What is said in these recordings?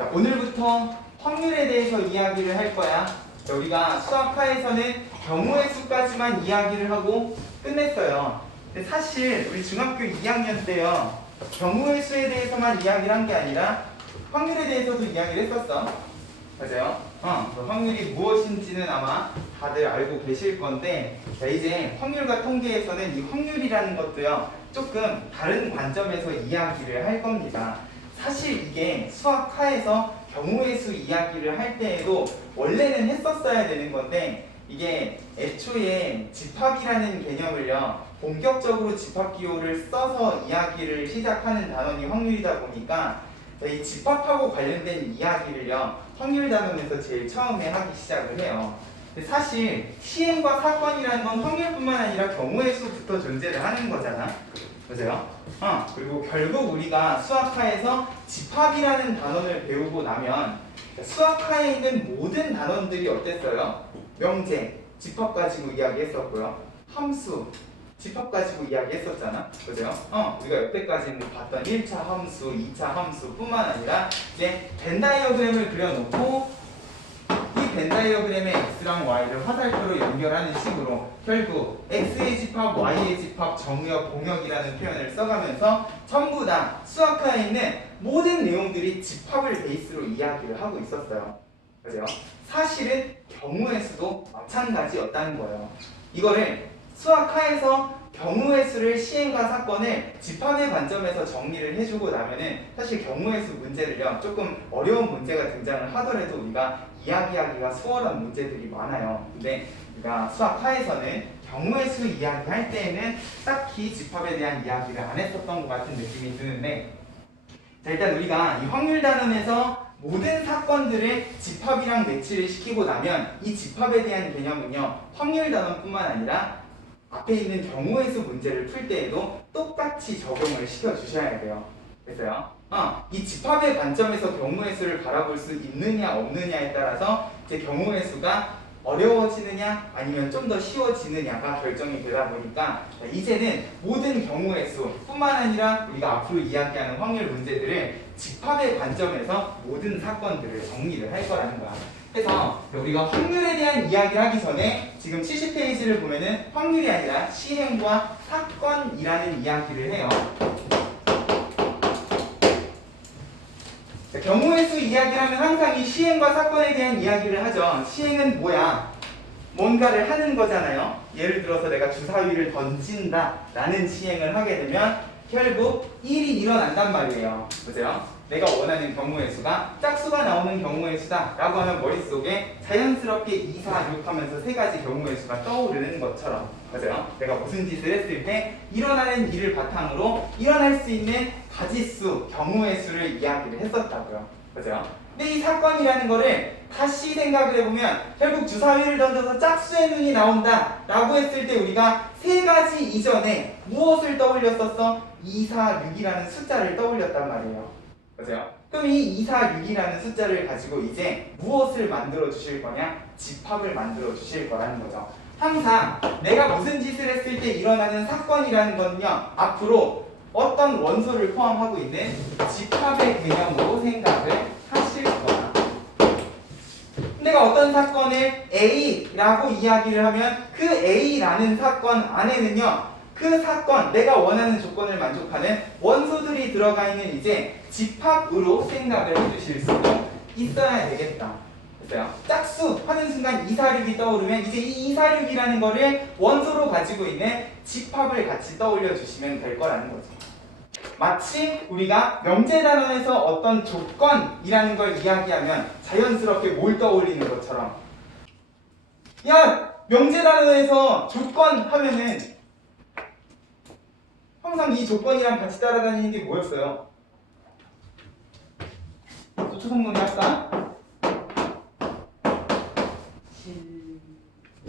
자, 오늘부터 확률에 대해서 이야기를 할 거야. 자, 우리가 수학화에서는 경우의 수까지만 이야기를 하고 끝냈어요. 근데 사실 우리 중학교 2학년 때요, 경우의 수에 대해서만 이야기를 한 게 아니라 확률에 대해서도 이야기를 했었어. 맞아요? 그 확률이 무엇인지는 아마 다들 알고 계실 건데, 자, 이제 확률과 통계에서는 이 확률이라는 것도요, 조금 다른 관점에서 이야기를 할 겁니다. 사실 이게 수학화에서 경우의 수 이야기를 할 때에도 원래는 했었어야 되는 건데, 이게 애초에 집합이라는 개념을요, 본격적으로 집합기호를 써서 이야기를 시작하는 단원이 확률이다 보니까 이 집합하고 관련된 이야기를요, 확률 단원에서 제일 처음에 하기 시작을 해요. 근데 사실 시행과 사건이라는 건 확률뿐만 아니라 경우의 수부터 존재를 하는 거잖아. 맞아요? 그리고 결국 우리가 수학화에서 집합이라는 단원을 배우고 나면 수학화에 있는 모든 단원들이 어땠어요? 명제, 집합 가지고 이야기했었고요. 함수, 집합 가지고 이야기했었잖아. 그죠? 우리가 여태까지는 봤던 1차 함수, 2차 함수뿐만 아니라 이제 벤 다이어그램을 그려놓고 이 벤 다이어그램의 x랑 y를 화살표로 연결하는 식으로 결국 x의 집합, y의 집합, 정의역, 공역이라는 표현을 써가면서 전부 다 수학화에 있는 모든 내용들이 집합을 베이스로 이야기를 하고 있었어요. 그죠? 사실은 경우의 수도 마찬가지였다는 거예요. 이거를 수학화에서 경우의 수를 시행과 사건을 집합의 관점에서 정리를 해주고 나면은 사실 경우의 수 문제를요, 조금 어려운 문제가 등장을 하더라도 우리가 이야기하기가 수월한 문제들이 많아요. 근데 우리가 수학화에서는 경우의 수 이야기할 때에는 딱히 집합에 대한 이야기를 안 했었던 것 같은 느낌이 드는데, 자, 일단 우리가 이 확률 단원에서 모든 사건들을 집합이랑 매치를 시키고 나면 이 집합에 대한 개념은요, 확률 단원뿐만 아니라 앞에 있는 경우의 수 문제를 풀 때에도 똑같이 적용을 시켜주셔야 돼요. 그래서요, 이 집합의 관점에서 경우의 수를 바라볼 수 있느냐 없느냐에 따라서 이제 경우의 수가 어려워지느냐 아니면 좀 더 쉬워지느냐가 결정이 되다 보니까 이제는 모든 경우의 수 뿐만 아니라 우리가 앞으로 이야기하는 확률 문제들을 집합의 관점에서 모든 사건들을 정리를 할 거라는 거야. 그래서 우리가 확률에 대한 이야기를 하기 전에 지금 70페이지를 보면은 확률이 아니라 시행과 사건이라는 이야기를 해요. 자, 경우의 수 이야기를 하면 항상 이 시행과 사건에 대한 이야기를 하죠. 시행은 뭐야? 뭔가를 하는 거잖아요. 예를 들어서 내가 주사위를 던진다 라는 시행을 하게 되면 결국 일이 일어난단 말이에요. 그죠? 내가 원하는 경우의 수가 짝수가 나오는 경우의 수다 라고 하면 머릿속에 자연스럽게 2, 4, 6 하면서 세 가지 경우의 수가 떠오르는 것처럼, 맞아요? 내가 무슨 짓을 했을 때 일어나는 일을 바탕으로 일어날 수 있는 가지수, 경우의 수를 이야기를 했었다고요. 그죠? 근데 이 사건이라는 거를 다시 생각을 해보면 결국 주사위를 던져서 짝수의 눈이 나온다 라고 했을 때 우리가 세 가지 이전에 무엇을 떠올렸었어? 2, 4, 6이라는 숫자를 떠올렸단 말이에요. 그죠? 그럼 이 2, 4, 6이라는 숫자를 가지고 이제 무엇을 만들어 주실 거냐? 집합을 만들어 주실 거라는 거죠. 항상 내가 무슨 짓을 했을 때 일어나는 사건이라는 건요, 앞으로 어떤 원소를 포함하고 있는 집합의 개념으로 생각을 하실 거야. 내가 어떤 사건을 A라고 이야기를 하면 그 A라는 사건 안에는요, 그 사건, 내가 원하는 조건을 만족하는 원소들이 들어가 있는 이제 집합으로 생각을 해주실 수도 있어야 되겠다. 됐어요? 짝수 하는 순간 246이 떠오르면 이제 이 246이라는 거를 원소로 가지고 있는 집합을 같이 떠올려 주시면 될 거라는 거죠. 마치 우리가 명제 단원에서 어떤 조건이라는 걸 이야기하면 자연스럽게 뭘 떠올리는 것처럼, 야! 명제 단원에서 조건 하면은 항상 이 조건이랑 같이 따라다니는 게 뭐였어요? 초성문이 할까?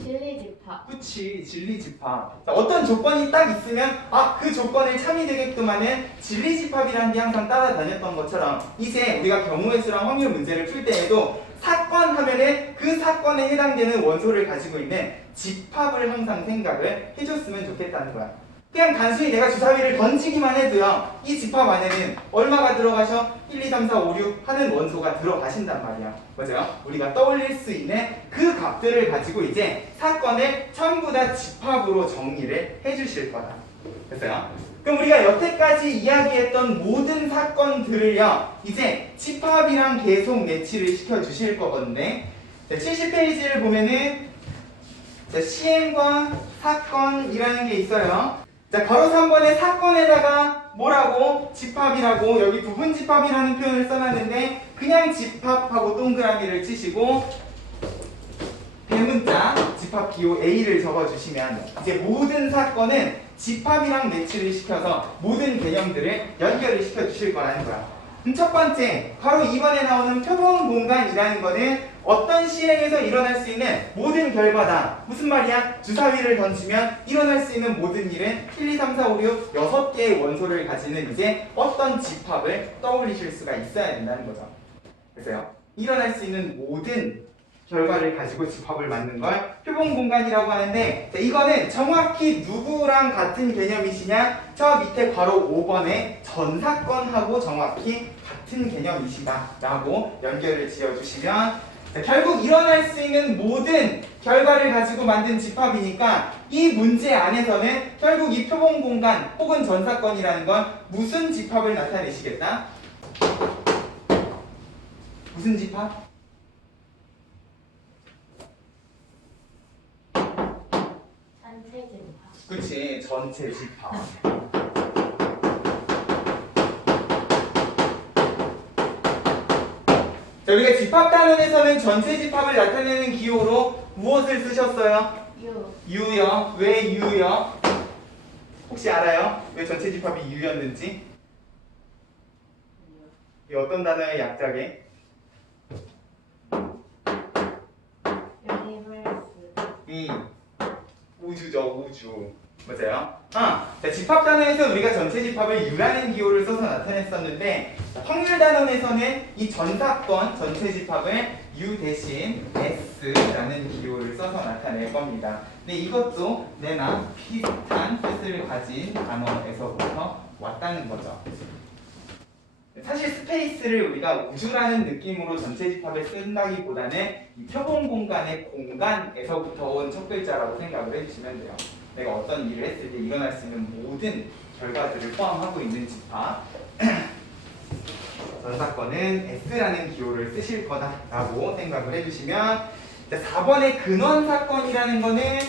진리집합. 그치, 진리집합. 어떤 조건이 딱 있으면 그 조건을 참이되게끔 하는 진리집합이라는 게 항상 따라다녔던 것처럼 이제 우리가 경우의 수랑 확률 문제를 풀 때에도 사건 하면은 그 사건에 해당되는 원소를 가지고 있는 집합을 항상 생각을 해줬으면 좋겠다는 거야. 그냥 단순히 내가 주사위를 던지기만 해도요, 이 집합 안에는 얼마가 들어가셔? 1, 2, 3, 4, 5, 6 하는 원소가 들어가신단 말이야. 맞아요? 우리가 떠올릴 수 있는 그 값들을 가지고 이제 사건을 전부 다 집합으로 정리를 해주실 거다. 됐어요? 그럼 우리가 여태까지 이야기했던 모든 사건들을요, 이제 집합이랑 계속 매치를 시켜주실 거거든요. 70페이지를 보면은 시행과 사건이라는 게 있어요. 자, 괄호 3번의 사건에다가 뭐라고? 집합이라고, 여기 부분 집합이라는 표현을 써놨는데 그냥 집합하고 동그라미를 치시고 대문자 집합 기호 A를 적어주시면 이제 모든 사건은 집합이랑 매치를 시켜서 모든 개념들을 연결을 시켜주실 거라는 거야. 첫 번째, 괄호 2번에 나오는 표본 공간이라는 거는 어떤 시행에서 일어날 수 있는 모든 결과다. 무슨 말이야? 주사위를 던지면 일어날 수 있는 모든 일은 1, 2, 3, 4, 5, 6 6개의 원소를 가지는 이제 어떤 집합을 떠올리실 수가 있어야 된다는 거죠. 그래서요, 일어날 수 있는 모든 결과를 가지고 집합을 만든 걸 표본 공간이라고 하는데, 자, 이거는 정확히 누구랑 같은 개념이시냐? 저 밑에 괄호 5번의 전사건하고 정확히 같은 개념이시다 라고 연결을 지어주시면, 자, 결국 일어날 수 있는 모든 결과를 가지고 만든 집합이니까 이 문제 안에서는 결국 이 표본 공간 혹은 전사건이라는 건 무슨 집합을 나타내시겠다? 무슨 집합? 전체 집합. 그치, 전체 집합. 자, 우리가 집합 단원에서는 전체 집합을 나타내는 기호로 무엇을 쓰셨어요? 유요. 왜 유요? 혹시 알아요? 왜 전체 집합이 유였는지? 이 어떤 단어의 약자게? 유니버스. 우주죠, 우주. 맞아요? 자, 집합 단원에서 우리가 전체 집합을 U라는 기호를 써서 나타냈었는데, 확률 단원에서는 이 전사건 전체 집합을 U 대신 S라는 기호를 써서 나타낼 겁니다. 근데 이것도 내나 비슷한 뜻을 가진 단어에서부터 왔다는 거죠. 사실 스페이스를 우리가 우주라는 느낌으로 전체 집합에 쓴다기보다는 이 표본 공간의 공간에서부터 온 첫 글자라고 생각을 해주시면 돼요. 내가 어떤 일을 했을 때 일어날 수 있는 모든 결과들을 포함하고 있는 집합. 전사건은 S라는 기호를 쓰실 거다라고 생각을 해주시면, 4번의 근원 사건이라는 거는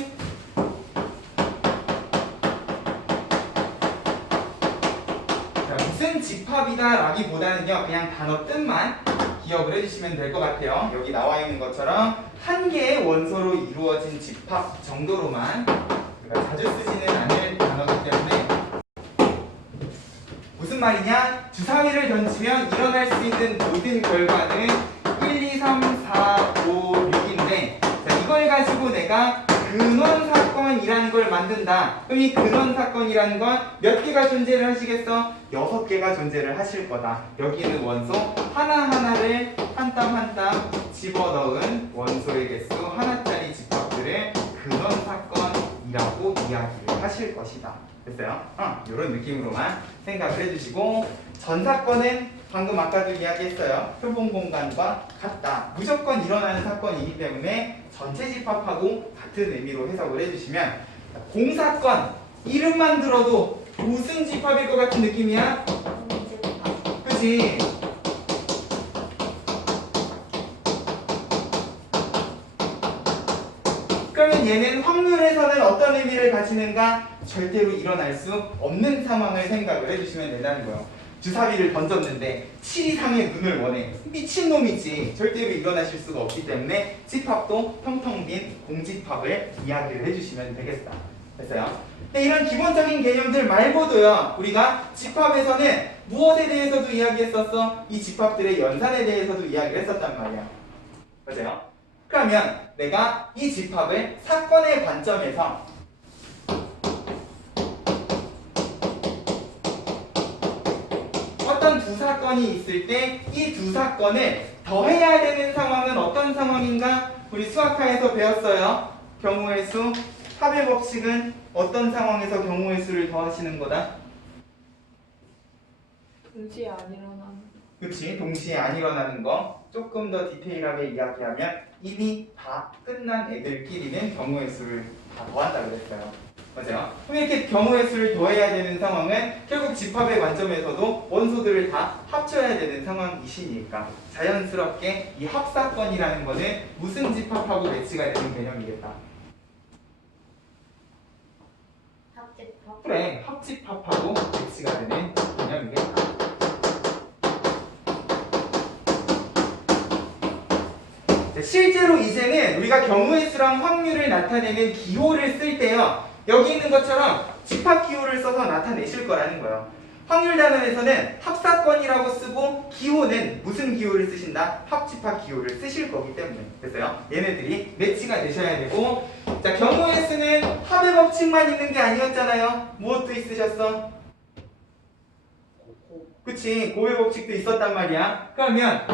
무슨 집합이다 라기보다는요, 그냥 단어 뜻만 기억을 해주시면 될 것 같아요. 여기 나와 있는 것처럼 한 개의 원소로 이루어진 집합 정도로만, 우리가 자주 쓰지는 않을 단어이기 때문에 무슨 말이냐? 주사위를 던지면 일어날 수 있는 모든 결과는 1, 2, 3, 4, 5, 6인데, 자, 이걸 가지고 내가 근원 사건이라는 걸 만든다. 그럼 이 근원 사건이라는 건 몇 개가 존재를 하시겠어? 6개가 존재를 하실 거다. 여기 있는 원소 하나하나를 한 땀 한 땀 집어넣은 원소의 개수 하나짜리 집합들을 근원 사건이라고 이야기를 하실 것이다. 됐어요? 이런 느낌으로만 생각을 해주시고, 전사건은 방금 아까도 이야기했어요. 표본 공간과 같다. 무조건 일어나는 사건이기 때문에 전체 집합하고 같은 의미로 해석을 해주시면, 공사건 이름만 들어도 무슨 집합일 것 같은 느낌이야? 집합. 그치? 그러면 얘는 확률에서는 어떤 의미를 가지는가? 절대로 일어날 수 없는 상황을 생각을 해주시면 된다는 거예요. 주사위를 던졌는데 7 이상의 눈을 원해. 미친놈이지. 절대로 일어나실 수가 없기 때문에 집합도 텅텅 빈 공집합을 이야기를 해주시면 되겠다. 됐어요? 근데 이런 기본적인 개념들 말고도요, 우리가 집합에서는 무엇에 대해서도 이야기했었어? 이 집합들의 연산에 대해서도 이야기를 했었단 말이야. 맞아요? 그러면 내가 이 집합을 사건의 관점에서 어떤 두 사건이 있을 때 이 두 사건을 더해야 되는 상황은 어떤 상황인가? 우리 수학하에서 배웠어요. 경우의 수, 합의 법칙은 어떤 상황에서 경우의 수를 더하시는 거다? 동시에 안 일어나는. 그치? 동시에 안 일어나는 거 조금 더 디테일하게 이야기하면 이미 다 끝난 애들끼리는 경우의 수를 다 더한다 그랬어요. 맞아요? 그럼 이렇게 경우의 수를 더해야 되는 상황은 결국 집합의 관점에서도 원소들을 다 합쳐야 되는 상황이시니까 자연스럽게 이 합사건이라는 거는 무슨 집합하고 매치가 되는 개념이겠다. 합집합. 그래, 합집합하고 매치가 되는 개념이겠다. 실제로 이제는 우리가 경우의 수랑 확률을 나타내는 기호를 쓸 때요, 여기 있는 것처럼 집합 기호를 써서 나타내실 거라는 거예요. 확률 단원에서는 합사건이라고 쓰고 기호는 무슨 기호를 쓰신다? 합집합 기호를 쓰실 거기 때문에. 됐어요? 얘네들이 매치가 되셔야 되고, 자, 경우의 수는 합의 법칙만 있는 게 아니었잖아요. 무엇도 있으셨어? 그치, 고의 법칙도 있었단 말이야. 그러면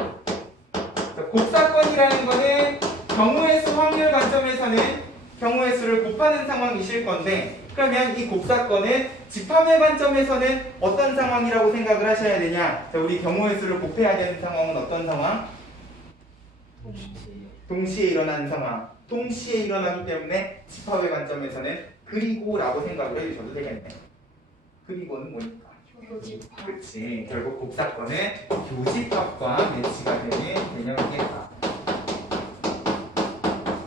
자, 곱사건이라는 거는 경우의 수 확률 관점에서는 경우의 수를 곱하는 상황이실 건데, 그러면 이 곱사건은 집합의 관점에서는 어떤 상황이라고 생각을 하셔야 되냐? 자, 우리 경우의 수를 곱해야 되는 상황은 어떤 상황? 동시에. 동시에 일어나는 상황. 동시에 일어나기 때문에 집합의 관점에서는 그리고라고 생각을 해주셔도 되겠네. 그리고는 뭐니까? 교집합. 그치. 결국 곱사건은 교집합과 매치가 되는 개념이겠다.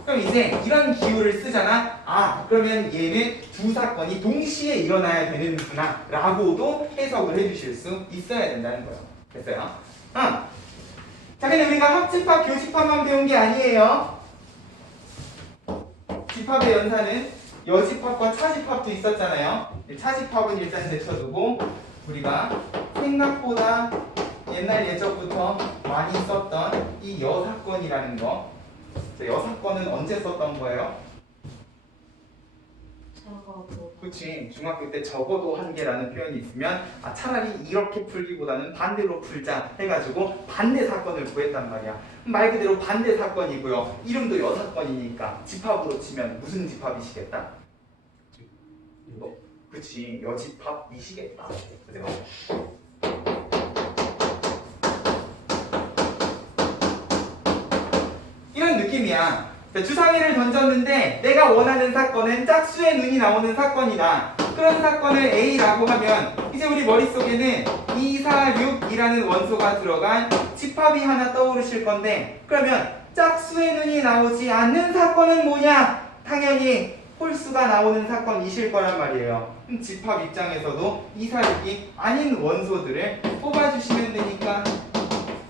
그럼 이제 이런 기호를 쓰잖아. 아, 그러면 얘는 두 사건이 동시에 일어나야 되는구나 라고도 해석을 해주실 수 있어야 된다는 거예요. 됐어요? 자, 근데 우리가 합집합, 교집합만 배운 게 아니에요. 집합의 연산은 여집합과 차집합도 있었잖아요. 차집합은 일단 제쳐두고 우리가 생각보다 옛날 예적부터 많이 썼던 이 여사건이라는 거, 여사건은 언제 썼던 거예요? 적어도. 그치, 중학교 때 적어도 한 개라는 표현이 있으면 아, 차라리 이렇게 풀기보다는 반대로 풀자 해가지고 반대 사건을 구했단 말이야. 말 그대로 반대 사건이고요, 이름도 여사건이니까 집합으로 치면 무슨 집합이시겠다? 이거? 그치, 여집합이시겠다. 그죠? 이런 느낌이야. 자, 주사위를 던졌는데 내가 원하는 사건은 짝수의 눈이 나오는 사건이다. 그런 사건을 A라고 하면 이제 우리 머릿속에는 2, 4, 6이라는 원소가 들어간 집합이 하나 떠오르실 건데, 그러면 짝수의 눈이 나오지 않는 사건은 뭐냐? 당연히 홀수가 나오는 사건이실 거란 말이에요. 그럼 집합 입장에서도 2, 4, 6이 아닌 원소들을 뽑아주시면 되니까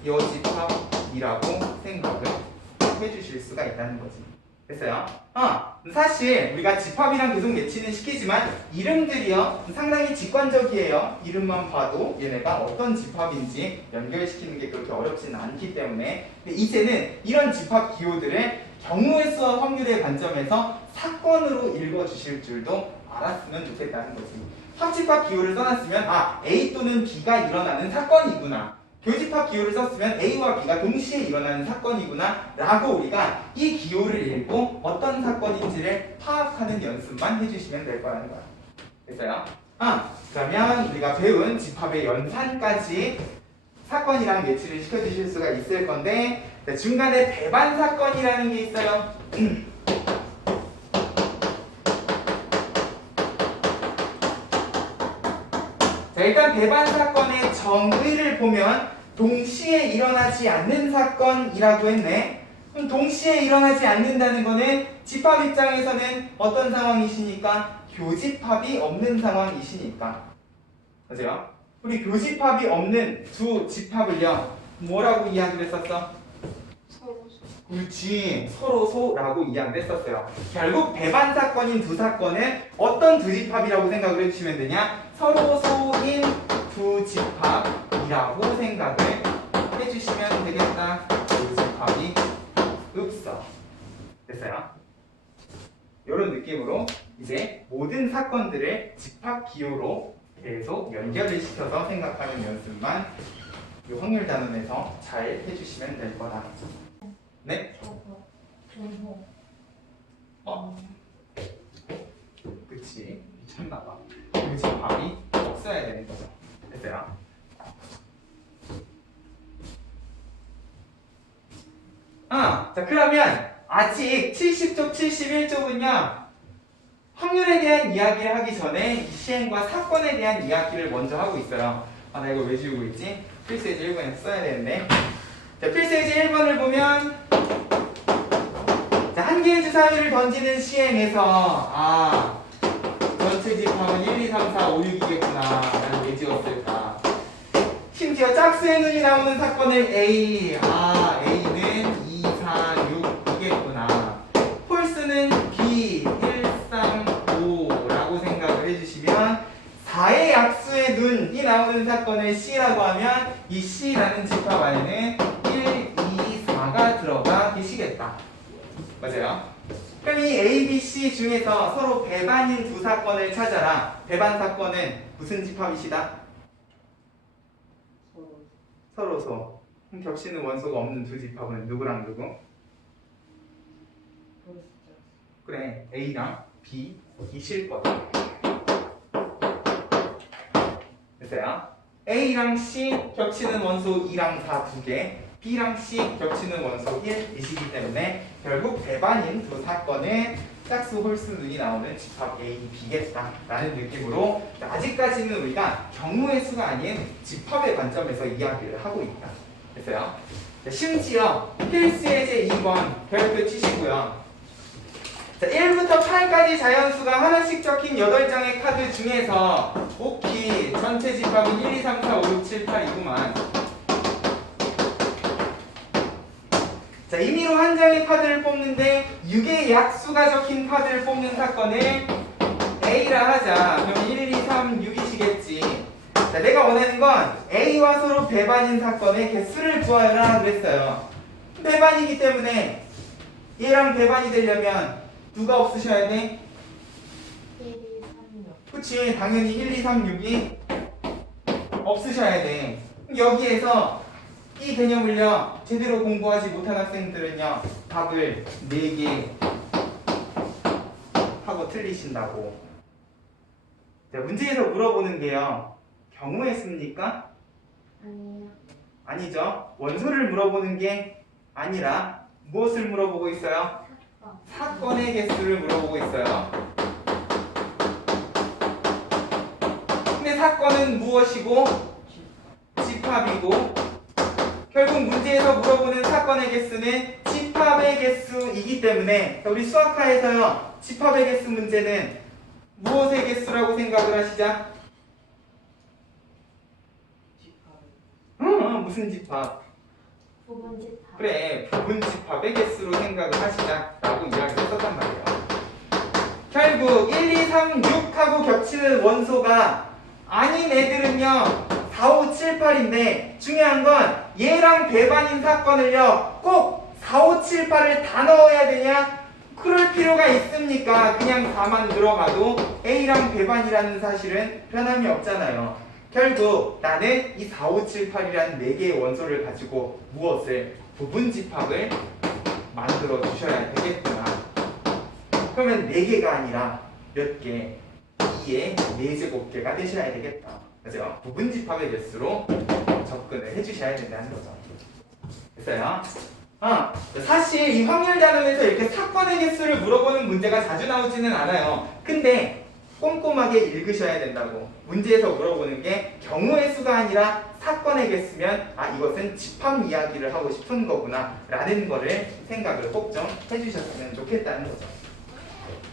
여집합이라고 생각을 해주실 수가 있다는 거지. 됐어요? 사실 우리가 집합이랑 계속 매치는 시키지만 이름들이요 상당히 직관적이에요. 이름만 봐도 얘네가 어떤 집합인지 연결시키는 게 그렇게 어렵지는 않기 때문에. 근데 이제는 이런 집합 기호들을 경우의 수와 확률의 관점에서 사건으로 읽어주실 줄도 알았으면 좋겠다는 거지. 합집합 기호를 써놨으면 아, A 또는 B가 일어나는 사건이구나, 교집합 기호를 썼으면 A와 B가 동시에 일어나는 사건이구나 라고 우리가 이 기호를 읽고 어떤 사건인지를 파악하는 연습만 해주시면 될 거라는 거야. 됐어요? 그러면 우리가 배운 집합의 연산까지 사건이랑 매치를 시켜주실 수가 있을 건데, 중간에 배반 사건이라는 게 있어요. 자, 일단 배반 사건의 정의를 보면 동시에 일어나지 않는 사건이라고 했네. 그럼 동시에 일어나지 않는다는 거는 집합 입장에서는 어떤 상황이시니까? 교집합이 없는 상황이시니까. 맞아요? 우리 교집합이 없는 두 집합을요 뭐라고 이야기를 했었어? 서로. 그렇지, 서로소라고 이야기를 했었어요. 결국 배반 사건인 두 사건은 어떤 두 집합이라고 생각을 해주시면 되냐? 서로소인 두 집합이라고 생각을 해주시면 되겠다. 두 집합이 없어. 됐어요? 이런 느낌으로 이제 모든 사건들을 집합 기호로 계속 연결을 시켜서 생각하는 연습만 이 확률 단원에서 잘 해주시면 될 거다. 네? 저거. 중호. 어. 그치? 미쳤나봐. 그 집합이 없어야 되는 거죠. 됐어요? 자 그러면 아직 70쪽, 71쪽은요 확률에 대한 이야기를 하기 전에 이 시행과 사건에 대한 이야기를 먼저 하고 있어요. 나 이거 왜 지우고 있지? 필수예제 1번에 써야 되는데. 자, 필수예제 1번을 보면 자, 한 개의 주사위를 던지는 시행에서 전체 집합은 1, 2, 3, 4, 5, 6이겠구나. 나는 왜 지웠을까? 심지어 짝수의 눈이 나오는 사건을 A, A는 2, 4, 6이겠구나. 홀수는 B, 1, 3, 5라고 생각을 해주시면 4의 약수의 눈이 나오는 사건을 C라고 하면 이 C라는 집합 안에는 1, 2, 4가 들어가 계시겠다. 맞아요? 그럼 이 A, B, C 중에서 서로 배반인 두 사건을 찾아라. 배반 사건은 무슨 집합이시다? 서로소. 그럼 겹치는 원소가 없는 두 집합은 누구랑 누구? 그래, A랑 B 이실 거다. 됐어요? A랑 C 겹치는 원소 2랑 4 두 개, B랑 C 겹치는 원소 1 이시기 때문에 결국 배반인 두 사건은 짝수 홀수 눈이 나오는 집합 A, B겠다라는 느낌으로 아직까지는 우리가 경우의 수가 아닌 집합의 관점에서 이야기를 하고 있다. 됐어요? 심지어 필수예제 2번 별표 치시고요. 자, 1부터 8까지 자연수가 하나씩 적힌 8장의 카드 중에서 오키 전체 집합은 1, 2, 3, 4, 5, 6, 7, 8이구만. 자, 임의로 한 장의 카드를 뽑는데 6의 약수가 적힌 카드를 뽑는 사건을 A라 하자. 그럼 1, 2, 3, 6이시겠지. 자, 내가 원하는 건 A와 서로 배반인 사건의 개수를 구하라 그랬어요. 배반이기 때문에 얘랑 배반이 되려면 누가 없으셔야 돼? 1, 2, 3, 6. 그치, 당연히 1, 2, 3, 6이 없으셔야 돼. 여기에서 이 개념을요 제대로 공부하지 못한 학생들은요 답을 4개 하고 틀리신다고. 자, 문제에서 물어보는 게요 경우의 수입니까? 아니요. 아니죠. 원소를 물어보는 게 아니라 무엇을 물어보고 있어요? 사건의 개수를 물어보고 있어요. 근데 사건은 무엇이고? 집합이고, 결국 문제에서 물어보는 사건의 개수는 집합의 개수이기 때문에 우리 수학과에서요 집합의 개수 문제는 무엇의 개수라고 생각을 하시자? 무슨 집합? 부분 집합. 그래, 부분 집합의 개수로 생각을 하시자라고 이야기를 했었단 말이에요. 결국 1, 2, 3, 6하고 겹치는 원소가 아닌 애들은요 4, 5, 7, 8인데 중요한 건 얘랑 배반인 사건을요 꼭 4, 5, 7, 8을 다 넣어야 되냐? 그럴 필요가 있습니까? 그냥 4만 들어가도 A랑 배반이라는 사실은 변함이 없잖아요. 결국 나는 이 4, 5, 7, 8이라는 4개의 원소를 가지고 무엇을? 부분 집합을 만들어 주셔야 되겠구나. 그러면 4개가 아니라 몇 개? 2의 4제곱개가 되셔야 되겠다. 그죠? 부분 집합의 개수로 접근을 해주셔야 된다는 거죠. 됐어요? 사실 이 확률 단원에서 이렇게 사건의 개수를 물어보는 문제가 자주 나오지는 않아요. 근데 꼼꼼하게 읽으셔야 된다고. 문제에서 물어보는 게 경우의 수가 아니라 사건의 개수면 이것은 집합 이야기를 하고 싶은 거구나 라는 거를 생각을 꼭 좀 해주셨으면 좋겠다는 거죠.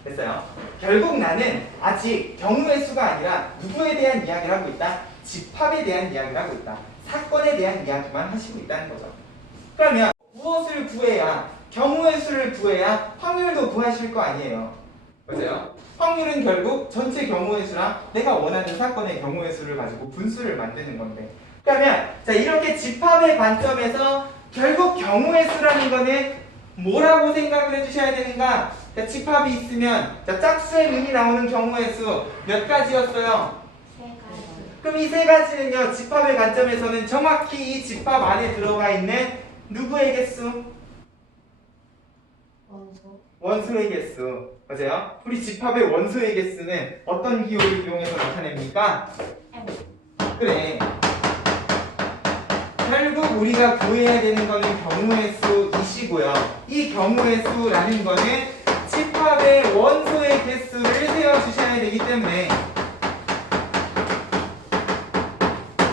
됐어요? 결국 나는 아직 경우의 수가 아니라 누구에 대한 이야기를 하고 있다? 집합에 대한 이야기를 하고 있다. 사건에 대한 이야기만 하시고 있다는 거죠. 그러면 무엇을 구해야, 경우의 수를 구해야 확률도 구하실 거 아니에요. 맞아요? 확률은 결국 전체 경우의 수랑 내가 원하는 사건의 경우의 수를 가지고 분수를 만드는 건데, 그러면 자 이렇게 집합의 관점에서 결국 경우의 수라는 거는 뭐라고 생각을 해주셔야 되는가? 자, 집합이 있으면 자 짝수의 눈이 나오는 경우의 수 몇 가지였어요? 3가지. 그럼 이 3가지는요 집합의 관점에서는 정확히 이 집합 안에 들어가 있는 누구의 개수? 원소. 원소의 개수. 맞아요? 우리 집합의 원소의 개수는 어떤 기호를 이용해서 나타냅니까? 그래. 결국 우리가 구해야 되는 거는 경우의 수이시고요. 이 경우의 수라는 거는 집합의 원소의 개수를 세워주셔야 되기 때문에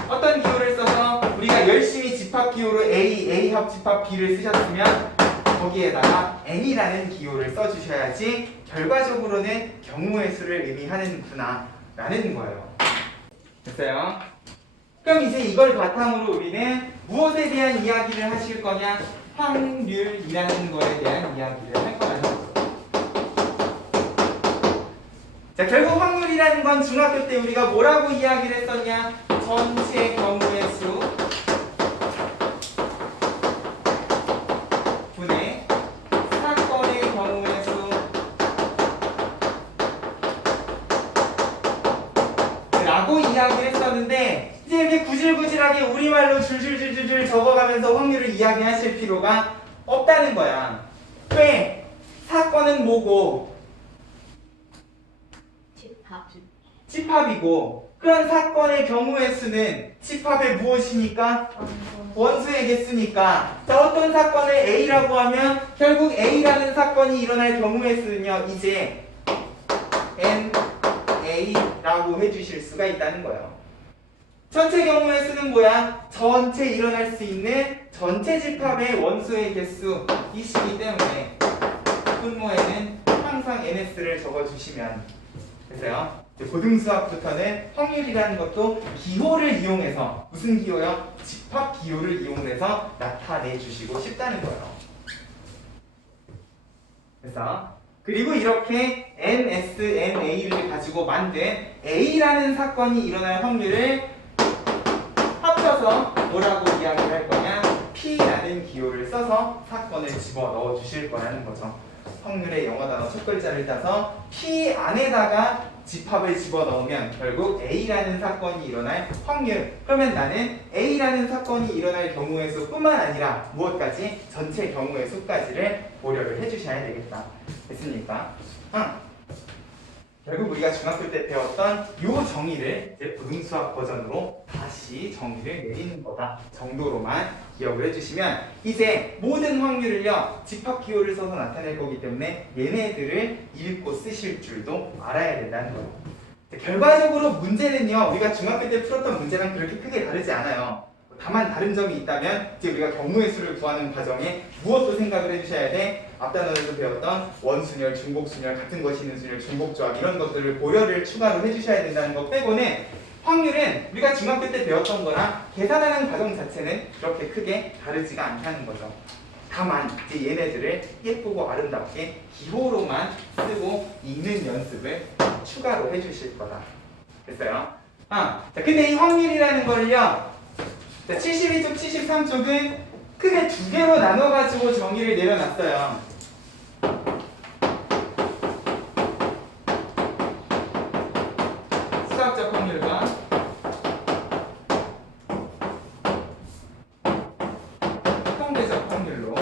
어떤 기호를 써서 우리가 열심히 집합 기호로 A 합 집합 B를 쓰셨으면 거기에다가 n이라는 기호를 써주셔야지 결과적으로는 경우의 수를 의미하는구나 라는 거예요. 됐어요? 그럼 이제 이걸 바탕으로 우리는 무엇에 대한 이야기를 하실 거냐? 확률이라는 거에 대한 이야기를 할 거라는 거죠. 자, 결국 확률이라는 건 중학교 때 우리가 뭐라고 이야기를 했었냐? 전체 경우의 수 분의 사건의 경우의 수 라고 이야기를 했었는데 이제 이렇게 구질구질하게 우리말로 줄줄줄줄 적어가면서 확률을 이야기하실 필요가 없다는 거야. 왜? 사건은 뭐고? 집합. 집합이고 그런 사건의 경우의 수는 집합의 무엇이니까? 원수의 개수니까. 자, 어떤 사건을 A라고 하면 결국 A라는 사건이 일어날 경우의 수는요 이제 NA라고 해주실 수가 있다는 거예요. 전체 경우의 수는 뭐야? 전체 일어날 수 있는 전체 집합의 원수의 개수이시기 때문에 분모에는 항상 NS를 적어주시면 되세요. 고등수학부터는 확률이라는 것도 기호를 이용해서 무슨 기호요? 집합 기호를 이용해서 나타내 주시고 싶다는 거예요. 그래서 그리고 이렇게 NSNA를 가지고 만든 A라는 사건이 일어날 확률을 합쳐서 뭐라고 이야기를 할 거냐? P라는 기호를 써서 사건을 집어넣어 주실 거라는 거죠. 확률의 영어 단어 첫 글자를 따서 P 안에다가 집합을 집어넣으면 결국 A라는 사건이 일어날 확률. 그러면 나는 A라는 사건이 일어날 경우의 수뿐만 아니라 무엇까지? 전체 경우의 수까지를 고려를 해주셔야 되겠다. 됐습니까? 결국 우리가 중학교 때 배웠던 이 정의를 이제 고등수학 버전으로 다시 정의를 내리는 거다 정도로만 기억을 해주시면 이제 모든 확률을요 집합 기호를 써서 나타낼 거기 때문에 얘네들을 읽고 쓰실 줄도 알아야 된다는 거예요. 결과적으로 문제는요 우리가 중학교 때 풀었던 문제랑 그렇게 크게 다르지 않아요. 다만 다른 점이 있다면 이제 우리가 경우의 수를 구하는 과정에 무엇도 생각을 해주셔야 돼? 앞 단원에서 배웠던 원순열, 중복순열, 같은 것이 있는 순열, 중복조합 이런 것들을 고려를 추가로 해주셔야 된다는 것 빼고는 확률은 우리가 중학교 때 배웠던 거랑 계산하는 과정 자체는 그렇게 크게 다르지가 않다는 거죠. 다만 이제 얘네들을 예쁘고 아름답게 기호로만 쓰고 읽는 연습을 추가로 해주실 거다. 됐어요? 자, 근데 이 확률이라는 거를요 72쪽, 73쪽은 크게 두 개로 나눠가지고 정의를 내려놨어요. 수학적 확률과 통계적 확률로.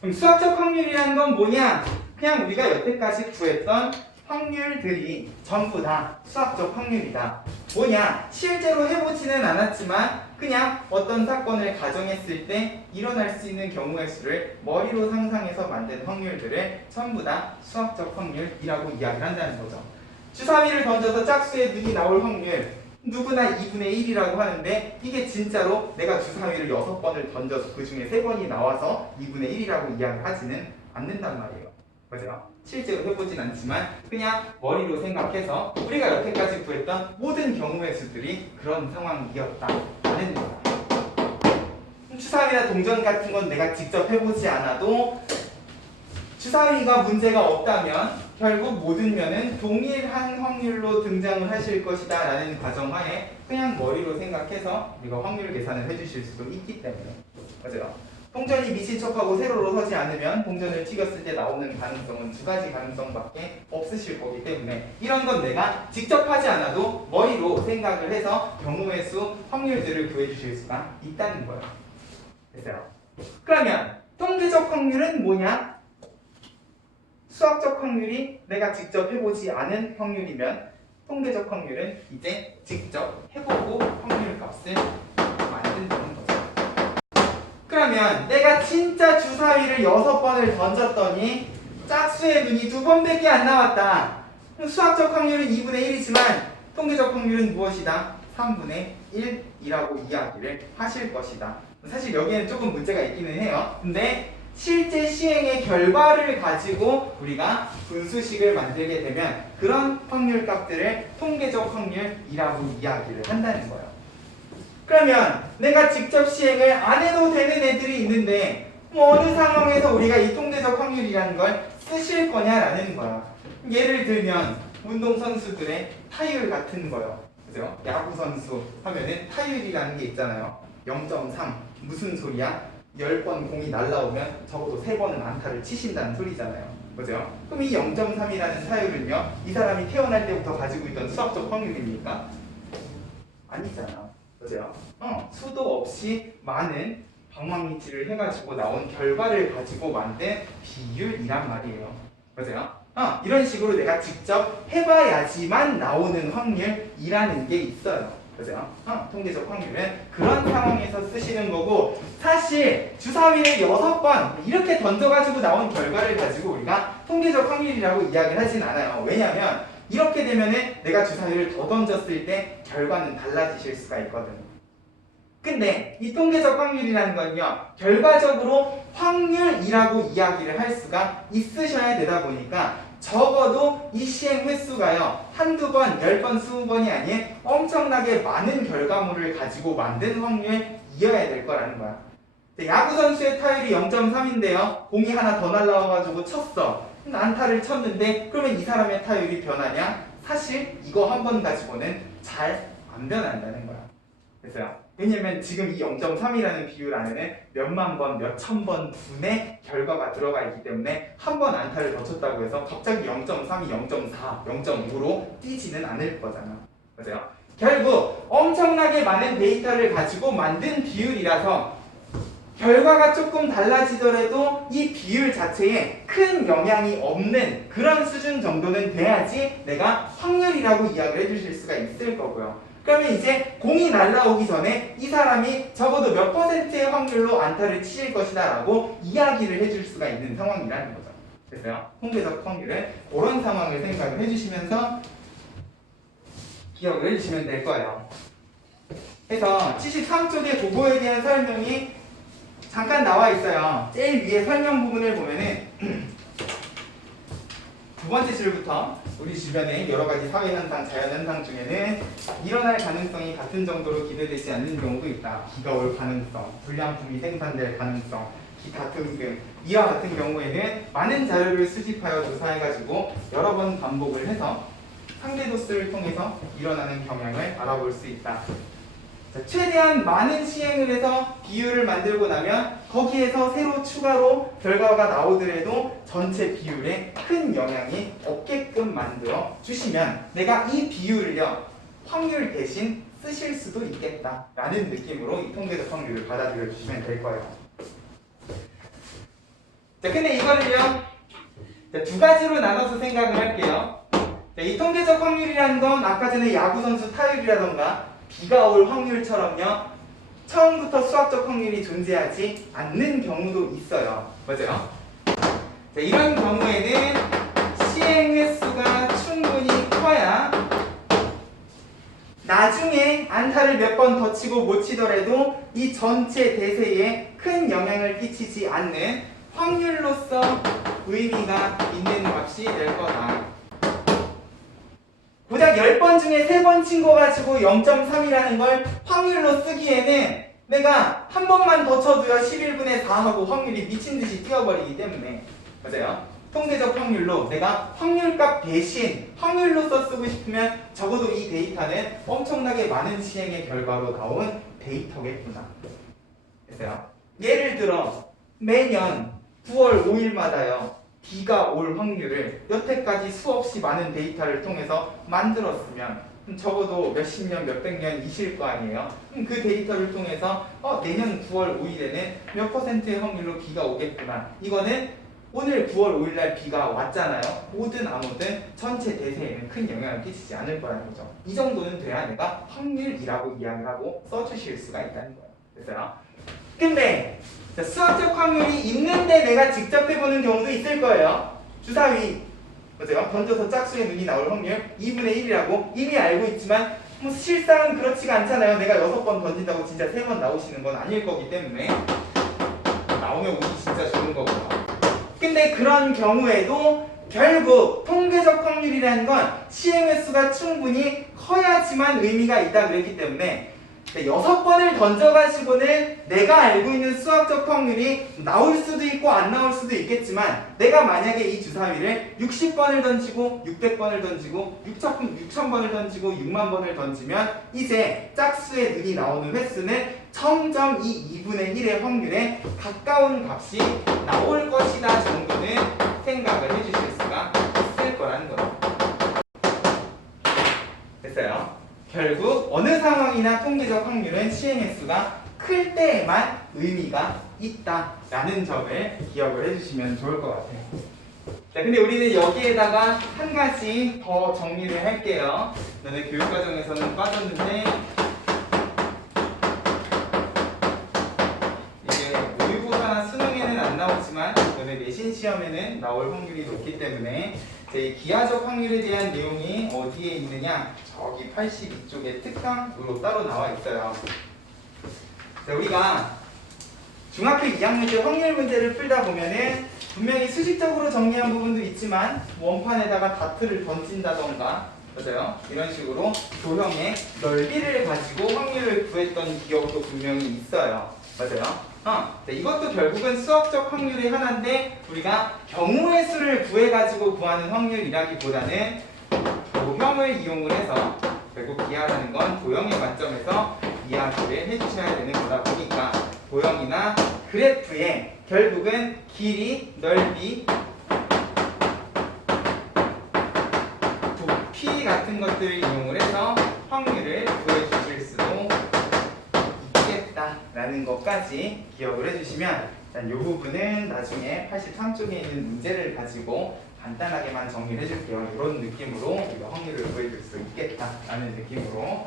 그럼 수학적 확률이라는 건 뭐냐? 그냥 우리가 여태까지 구했던 확률들이 전부 다 수학적 확률이다. 뭐냐? 실제로 해보지는 않았지만 그냥 어떤 사건을 가정했을 때 일어날 수 있는 경우의 수를 머리로 상상해서 만든 확률들을 전부 다 수학적 확률이라고 이야기를 한다는 거죠. 주사위를 던져서 짝수의 눈이 나올 확률 누구나 2분의 1이라고 하는데 이게 진짜로 내가 주사위를 6번을 던져서 그 중에 3번이 나와서 2분의 1이라고 이야기를 하지는 않는단 말이에요. 맞아요? 실제로 해보진 않지만 그냥 머리로 생각해서 우리가 여태까지 구했던 모든 경우의 수들이 그런 상황이었다라는 거야. 주사위나 동전 같은 건 내가 직접 해보지 않아도 주사위가 문제가 없다면 결국 모든 면은 동일한 확률로 등장을 하실 것이다 라는 가정하에 그냥 머리로 생각해서 우리가 확률 계산을 해주실 수도 있기 때문에. 맞아요? 동전이 미친 척하고 세로로 서지 않으면 동전을 튀겼을 때 나오는 가능성은 두 가지 가능성밖에 없으실 거기 때문에 이런 건 내가 직접 하지 않아도 머리로 생각 생각을 해서 경우의 수, 확률들을 구해주실 수가 있다는 거예요. 됐어요? 그러면 통계적 확률은 뭐냐? 수학적 확률이 내가 직접 해보지 않은 확률이면 통계적 확률은 이제 직접 해보고 확률값을 만든다는 거죠. 그러면 내가 진짜 주사위를 6번을 던졌더니 짝수의 눈이 2번밖에 안 나왔다. 그럼 수학적 확률은 2분의 1이지만 통계적 확률은 무엇이다? 3분의 1이라고 이야기를 하실 것이다. 사실 여기에는 조금 문제가 있기는 해요. 근데 실제 시행의 결과를 가지고 우리가 분수식을 만들게 되면 그런 확률 값들을 통계적 확률이라고 이야기를 한다는 거예요. 그러면 내가 직접 시행을 안 해도 되는 애들이 있는데 뭐 어느 상황에서 우리가 이 통계적 확률이라는 걸 쓰실 거냐라는 거야. 예를 들면 운동선수들의 타율 같은 거요. 그죠? 야구선수 하면은 타율이라는 게 있잖아요. 0.3 무슨 소리야? 10번 공이 날라오면 적어도 3번은 안타를 치신다는 소리잖아요. 그죠? 그럼 이 0.3이라는 타율은요, 이 사람이 태어날 때부터 가지고 있던 수학적 확률입니까? 아니잖아. 그죠? 수도 없이 많은 방망이질을 해가지고 나온 결과를 가지고 만든 비율이란 말이에요. 그죠? 이런 식으로 내가 직접 해봐야지만 나오는 확률이라는 게 있어요. 그죠? 통계적 확률은 그런 상황에서 쓰시는 거고, 사실 주사위를 6번 이렇게 던져가지고 나온 결과를 가지고 우리가 통계적 확률이라고 이야기를 하진 않아요. 왜냐하면 이렇게 되면은 내가 주사위를 더 던졌을 때 결과는 달라지실 수가 있거든. 근데 이 통계적 확률이라는 건요, 결과적으로 확률이라고 이야기를 할 수가 있으셔야 되다 보니까 적어도 이 시행 횟수가요, 한두 번, 10번, 20번이 아닌 엄청나게 많은 결과물을 가지고 만든 확률이어야 될 거라는 거야. 야구 선수의 타율이 0.3인데요, 공이 하나 더 날라와가지고 쳤어. 안타를 쳤는데 그러면 이 사람의 타율이 변하냐? 사실 이거 한 번 가지고는 잘 안 변한다는 거야. 그래서요, 왜냐면 지금 이 0.3이라는 비율 안에는 몇만 번, 몇천 번 분의 결과가 들어가 있기 때문에 한 번 안타를 더 쳤다고 해서 갑자기 0.3이 0.4, 0.5로 뛰지는 않을 거잖아. 그죠? 결국 엄청나게 많은 데이터를 가지고 만든 비율이라서 결과가 조금 달라지더라도 이 비율 자체에 큰 영향이 없는 그런 수준 정도는 돼야지 내가 확률이라고 이야기를 해주실 수가 있을 거고요. 그러면 이제 공이 날라오기 전에 이 사람이 적어도 몇 %의 확률로 안타를 치실 것이다 라고 이야기를 해줄 수가 있는 상황이라는 거죠. 됐어요? 통계적 확률은 그런 상황을 생각을 해주시면서 기억을 해주시면 될 거예요. 그래서 73쪽의 그거에 대한 설명이 잠깐 나와 있어요. 제일 위에 설명 부분을 보면은 두 번째 줄부터 우리 주변의 여러 가지 사회 현상, 자연 현상 중에는 일어날 가능성이 같은 정도로 기대되지 않는 경우도 있다. 비가 올 가능성, 불량품이 생산될 가능성, 기타 등등. 이와 같은 경우에는 많은 자료를 수집하여 조사해가지고 여러 번 반복을 해서 상대도수를 통해서 일어나는 경향을 알아볼 수 있다. 자, 최대한 많은 시행을 해서 비율을 만들고 나면 거기에서 새로 추가로 결과가 나오더라도 전체 비율에 큰 영향이 없게끔 만들어 주시면 내가 이 비율을요, 확률 대신 쓰실 수도 있겠다라는 느낌으로 이 통계적 확률을 받아들여 주시면 될 거예요. 자, 근데 이거를요, 자, 두 가지로 나눠서 생각을 할게요. 자, 이 통계적 확률이라는 건 아까 전에 야구선수 타율이라던가 비가 올 확률처럼요, 처음부터 수학적 확률이 존재하지 않는 경우도 있어요. 맞아요? 자, 이런 경우에는 시행 횟수가 충분히 커야 나중에 안타를 몇 번 더 치고 못 치더라도 이 전체 대세에 큰 영향을 끼치지 않는 확률로서 의미가 있는 값이 될 거다. 고작 10번 중에 3번 친 거 가지고 0.3이라는 걸 확률로 쓰기에는 내가 한 번만 더 쳐도요 11분의 4하고 확률이 미친듯이 뛰어버리기 때문에, 맞아요? 통계적 확률로 내가 확률값 대신 확률로서 쓰고 싶으면 적어도 이 데이터는 엄청나게 많은 시행의 결과로 나온 데이터겠구나. 됐어요? 예를 들어 매년 9월 5일마다요 비가 올 확률을 여태까지 수없이 많은 데이터를 통해서 만들었으면 그럼 적어도 몇십 년, 몇백 년이실 거 아니에요. 그럼 그 데이터를 통해서 내년 9월 5일에는 몇 퍼센트의 확률로 비가 오겠구나. 이거는 오늘 9월 5일 날 비가 왔잖아요. 오든 안 오든 전체 대세에는 큰 영향을 끼치지 않을 거라는 거죠. 이 정도는 돼야 내가 확률이라고 이야기를 하고 써주실 수가 있다는 거예요. 됐어요? 근데 수학적 확률이 있는데 내가 직접 해보는 경우도 있을 거예요. 주사위 맞아요? 던져서 짝수의 눈이 나올 확률 2분의 1이라고 이미 알고 있지만 뭐 실상은 그렇지가 않잖아요. 내가 6번 던진다고 진짜 3번 나오시는 건 아닐 거기 때문에 나오면 운이 진짜 좋은 거고요. 근데 그런 경우에도 결국 통계적 확률이라는 건 시행 횟수가 충분히 커야지만 의미가 있다 그랬기 때문에 6번을 던져가지고는 내가 알고 있는 수학적 확률이 나올 수도 있고 안 나올 수도 있겠지만 내가 만약에 이 주사위를 60번을 던지고 600번을 던지고 6000번을 던지고 6만 번을 던지면 이제 짝수의 눈이 나오는 횟수는 점점 이 2분의 1의 확률에 가까운 값이 나올 것이다 정도는 생각을 해주실 수가 있을 거라는 거죠. 됐어요? 결국 어느 상황이나 통계적 확률은 시행 횟수가 클 때에만 의미가 있다라는 점을 기억을 해주시면 좋을 것 같아요. 자, 근데 우리는 여기에다가 한 가지 더 정리를 할게요. 너네 교육과정에서는 빠졌는데 이게 모의고사나 수능에는 안 나오지만 너네 내신 시험에는 나올 확률이 높기 때문에 이 기하적 확률에 대한 내용이 어디에 있느냐? 저기 82쪽에 특강으로 따로 나와 있어요. 자, 우리가 중학교 2학년 때 확률 문제를 풀다 보면은 분명히 수식적으로 정리한 부분도 있지만 원판에다가 다트를 던진다던가 맞아요? 이런 식으로 도형의 넓이를 가지고 확률을 구했던 기억도 분명히 있어요. 맞아요? 이것도 결국은 수학적 확률의 하나인데 우리가 경우의 수를 구해가지고 구하는 확률이라기보다는 도형을 이용을 해서 결국 기하라는 건 도형의 관점에서 이야기를 해주셔야 되는 거다 보니까 도형이나 그래프에 결국은 길이, 넓이, 부피 같은 것들을 이용을 해서 확률을 구해주실 수도 라는 것까지 기억을 해주시면 일단 이 부분은 나중에 83쪽에 있는 문제를 가지고 간단하게만 정리를 해줄게요. 이런 느낌으로 우리가 확률을 구해줄 수 있겠다라는 느낌으로.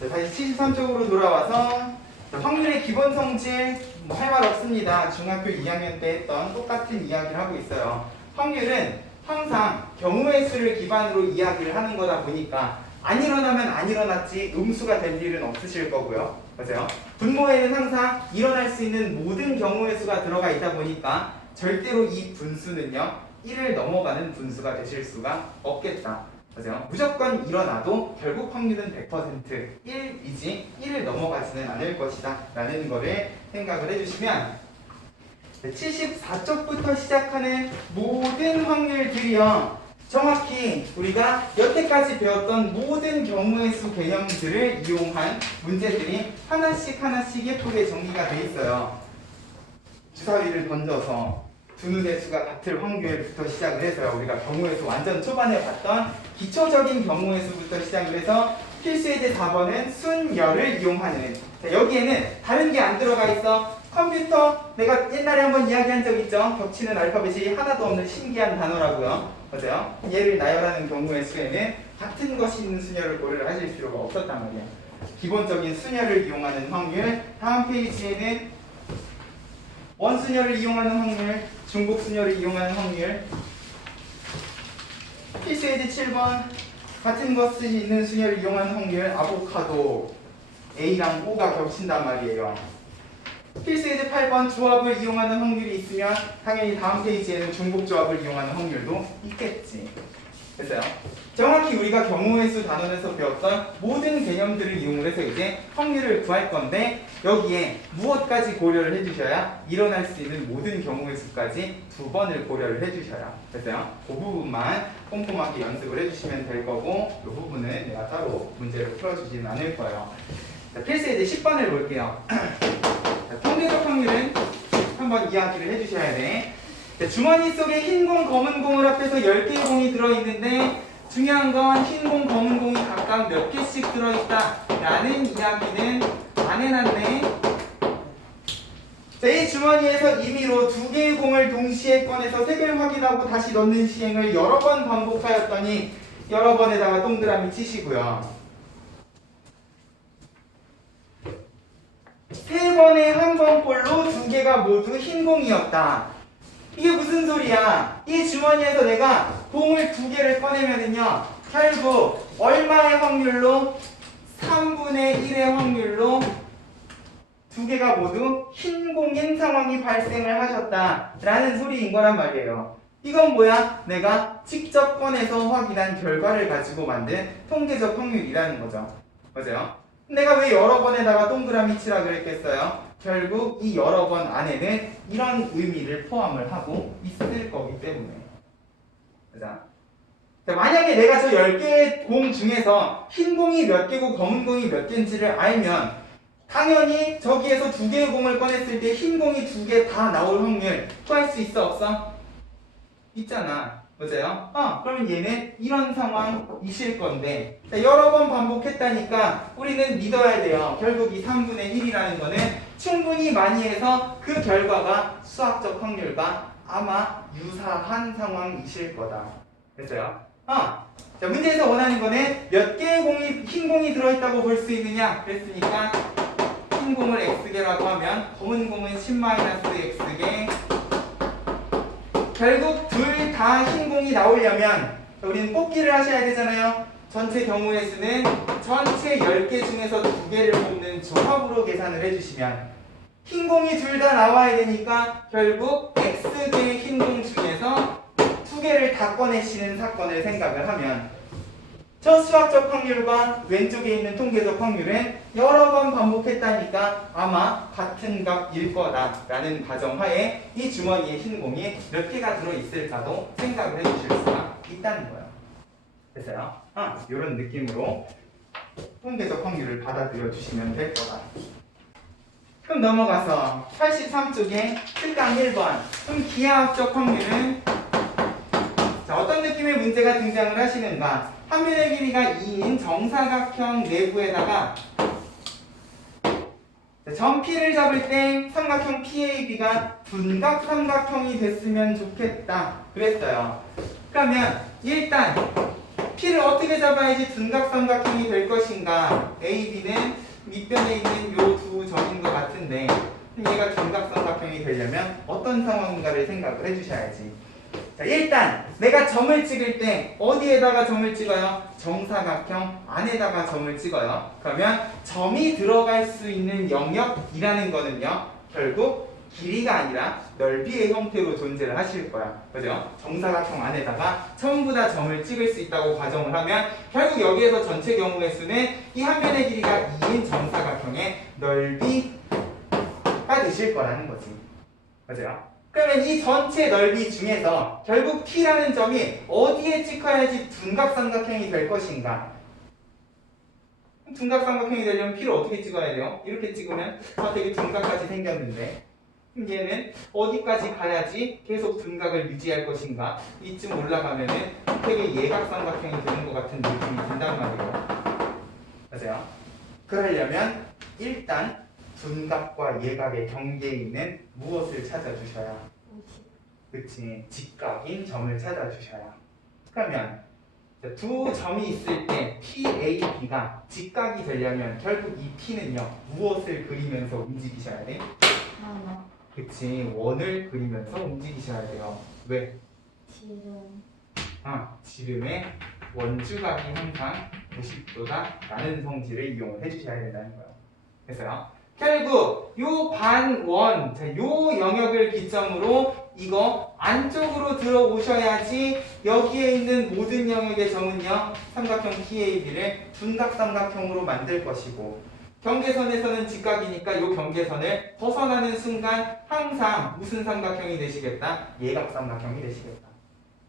자, 다시 73쪽으로 돌아와서 확률의 기본 성질 할 말 없습니다. 중학교 2학년 때 했던 똑같은 이야기를 하고 있어요. 확률은 항상 경우의 수를 기반으로 이야기를 하는 거다 보니까 안 일어나면 안 일어났지 음수가 될 일은 없으실 거고요. 맞아요? 분모에는 항상 일어날 수 있는 모든 경우의 수가 들어가 있다 보니까 절대로 이 분수는요 1을 넘어가는 분수가 되실 수가 없겠다. 맞아요? 무조건 일어나도 결국 확률은 100% 1이지 1을 넘어가지는 않을 것이다 라는 거를 생각을 해주시면 74쪽부터 시작하는 모든 확률들이요 정확히 우리가 여태까지 배웠던 모든 경우의 수 개념들을 이용한 문제들이 하나씩 예쁘게 정리가 돼 있어요. 주사위를 던져서 두 눈의 수가 같을 확률부터 시작을 해서요. 우리가 경우의 수 완전 초반에 봤던 기초적인 경우의 수부터 시작을 해서 필수예제 4번은 순열을 이용하는. 자, 여기에는 다른 게 안 들어가 있어. 컴퓨터 내가 옛날에 한번 이야기한 적 있죠. 겹치는 알파벳이 하나도 없는 신기한 단어라고요. 맞아요? 얘를 나열하는 경우의 수에는 같은 것이 있는 순열을 고려를 하실 필요가 없었단 말이에요. 기본적인 순열을 이용하는 확률, 다음 페이지에는 원순열을 이용하는 확률, 중복순열을 이용하는 확률, 필수예제 7번 같은 것이 있는 순열을 이용하는 확률, 아보카도 A랑 O가 겹친단 말이에요. 필수예제 8번 조합을 이용하는 확률이 있으면 당연히 다음 페이지에는 중복조합을 이용하는 확률도 있겠지. 됐어요? 정확히 우리가 경우의 수 단원에서 배웠던 모든 개념들을 이용을 해서 이제 확률을 구할 건데 여기에 무엇까지 고려를 해주셔야 일어날 수 있는 모든 경우의 수까지 2번을 고려를 해주셔야 됐어요? 그 부분만 꼼꼼하게 연습을 해주시면 될 거고 이 부분은 내가 따로 문제를 풀어주지는 않을 거예요. 자, 필수예제 10번을 볼게요. 통계적 확률은 한번 이야기를 해주셔야 돼. 주머니 속에 흰 공, 검은 공을 합해서 10개의 공이 들어있는데 중요한 건 흰 공, 검은 공이 각각 몇 개씩 들어있다 라는 이야기는 안 해놨네. 자, 이 주머니에서 임의로 두 개의 공을 동시에 꺼내서 색을 확인하고 다시 넣는 시행을 여러 번 반복하였더니 여러 번에다가 동그라미 치시고요. 세 번에 한 번꼴로 두 개가 모두 흰 공이었다. 이게 무슨 소리야? 이 주머니에서 내가 공을 두 개를 꺼내면은요, 결국 얼마의 확률로? 3분의 1의 확률로 두 개가 모두 흰 공인 상황이 발생을 하셨다라는 소리인 거란 말이에요. 이건 뭐야? 내가 직접 꺼내서 확인한 결과를 가지고 만든 통계적 확률이라는 거죠. 맞아요? 내가 왜 여러 번에다가 동그라미 치라 그랬겠어요? 결국 이 여러 번 안에는 이런 의미를 포함을 하고 있을 거기 때문에. 자, 만약에 내가 저 10개의 공 중에서 흰 공이 몇 개고 검은 공이 몇 개인지를 알면 당연히 저기에서 두 개의 공을 꺼냈을 때 흰 공이 두 개 다 나올 확률 구할 수 있어 없어? 있잖아. 맞아요? 그러면 얘는 이런 상황이실 건데, 자, 여러 번 반복했다니까 우리는 믿어야 돼요. 결국 이 3분의 1이라는 거는 충분히 많이 해서 그 결과가 수학적 확률과 아마 유사한 상황이실 거다. 됐어요? 자, 문제에서 원하는 거는 몇 개의 공이, 흰 공이 들어있다고 볼 수 있느냐 그랬으니까 흰 공을 x개라고 하면 검은 공은 10-x개. 결국 둘 다 흰 공이 나오려면 우리는 뽑기를 하셔야 되잖아요. 전체 경우의 수는 전체 10개 중에서 2개를 뽑는 조합으로 계산을 해주시면 흰 공이 둘 다 나와야 되니까 결국 x개의 흰 공 중에서 2개를 다 꺼내시는 사건을 생각을 하면 저 수학적 확률과 왼쪽에 있는 통계적 확률은 여러 번 반복했다니까 아마 같은 값일 거다라는 가정하에 이 주머니에 흰 공이 몇 개가 들어있을까도 생각을 해주실 수가 있다는 거예요. 됐어요? 이런 느낌으로 통계적 확률을 받아들여 주시면 될 거다. 그럼 넘어가서 83쪽에 특강 1번. 그럼 기하학적 확률은 자, 어떤 느낌의 문제가 등장을 하시는가? 한 면의 길이가 2인 정사각형 내부에다가 점 P를 잡을 때 삼각형 PAB가 둔각 삼각형이 됐으면 좋겠다 그랬어요. 그러면 일단 P를 어떻게 잡아야지 둔각 삼각형이 될 것인가? AB는 밑변에 있는 요 두 점인 것 같은데 얘가 둔각 삼각형이 되려면 어떤 상황인가를 생각을 해주셔야지. 자, 일단 내가 점을 찍을 때 어디에다가 점을 찍어요? 정사각형 안에다가 점을 찍어요. 그러면 점이 들어갈 수 있는 영역이라는 거는요, 결국 길이가 아니라 넓이의 형태로 존재를 하실 거야. 그죠? 정사각형 안에다가 전부 다 점을 찍을 수 있다고 가정을 하면 결국 여기에서 전체 경우의 수는 이 한 면의 길이가 2인 정사각형의 넓이가 되실 거라는 거지. 맞아요? 그러면 이 전체 넓이 중에서 결국 T라는 점이 어디에 찍어야지 둔각삼각형이 될 것인가? 둔각삼각형이 되려면 P를 어떻게 찍어야 돼요? 이렇게 찍으면 되게 둔각까지 생겼는데 얘는 어디까지 가야지 계속 둔각을 유지할 것인가? 이쯤 올라가면은 되게 예각삼각형이 되는 것 같은 느낌이 든단 말이에요. 맞아요? 그러려면 일단 둔각과 예각의 경계에 있는 무엇을 찾아주셔야? 그치, 직각인 점을 찾아주셔야. 그러면 두 점이 있을 때 PAB가 직각이 되려면 결국 이 P는요 무엇을 그리면서 움직이셔야 돼? 그치, 원을 그리면서 움직이셔야 돼요. 왜? 지름의 원주각이 항상 90도다 라는 성질을 이용을 해주셔야 된다는 거예요. 그래서요, 결국 요 반원, 요 영역을 기점으로 이거 안쪽으로 들어오셔야지 여기에 있는 모든 영역의 점은요 삼각형 PAB를 둔각삼각형으로 만들 것이고, 경계선에서는 직각이니까 요 경계선을 벗어나는 순간 항상 무슨 삼각형이 되시겠다? 예각삼각형이 되시겠다.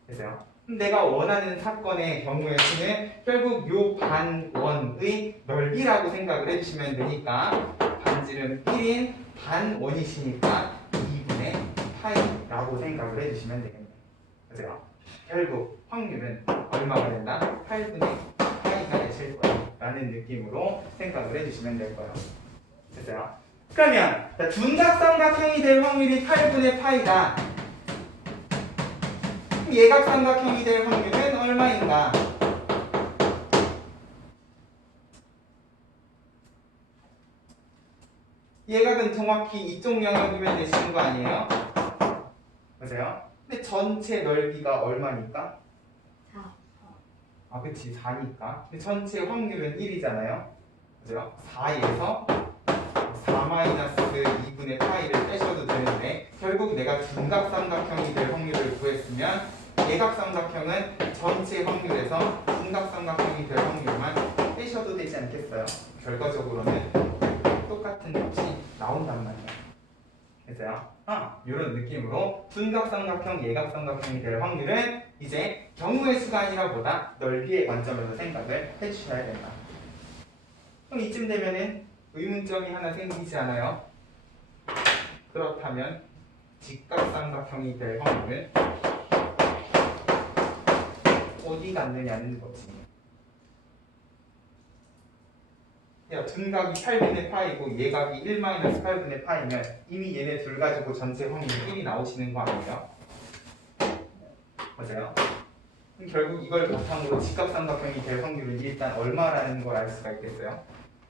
그래서요, 내가 원하는 사건의 경우의 수는 결국 요 반원의 넓이라고 생각을 해주시면 되니까 반지름 1인 반원이시니까 2분의 파이라고 생각을 해주시면 되겠네요. 그래서 결국 확률은 얼마가 된다? 8분의 파이가 되실 거야 라는 느낌으로 생각을 해주시면 될 거예요. 됐어요? 그러면 둔각삼각형이 될 확률이 8분의 파이다. 예각삼각형이 될 확률은 얼마인가? 예각은 정확히 이쪽 영역이면 되시는 거 아니에요? 맞아요? 근데 전체 넓이가 얼마니까? 4. 아, 그치, 4니까. 근데 전체 확률은 1이잖아요. 맞아요? 4에서 4-2분의 파이를 빼셔도 되는데, 결국 내가 둔각삼각형이 될 확률을 구했으면, 예각삼각형은 전체 확률에서 둔각삼각형이 될 확률만 빼셔도 되지 않겠어요? 결과적으로는 똑같은 값이 나온단 말이야. 됐어요? 이런 느낌으로 둔각삼각형, 예각삼각형이 될 확률은 이제 경우의 수가 아니라 보다 넓이의 관점에서 생각을 해주셔야 된다. 그럼 이쯤 되면은 의문점이 하나 생기지 않아요? 그렇다면 직각삼각형이 될 확률은 어디 갔느냐는 거지. 야, 둔각이 8분의 파이고 예각이 1-8분의 파이면 이미 얘네 둘 가지고 전체 확률 1이 나오시는 거 아니에요? 맞아요? 그럼 결국 이걸 바탕으로 직각삼각형이 될 확률은 일단 얼마라는 걸 알 수가 있겠어요?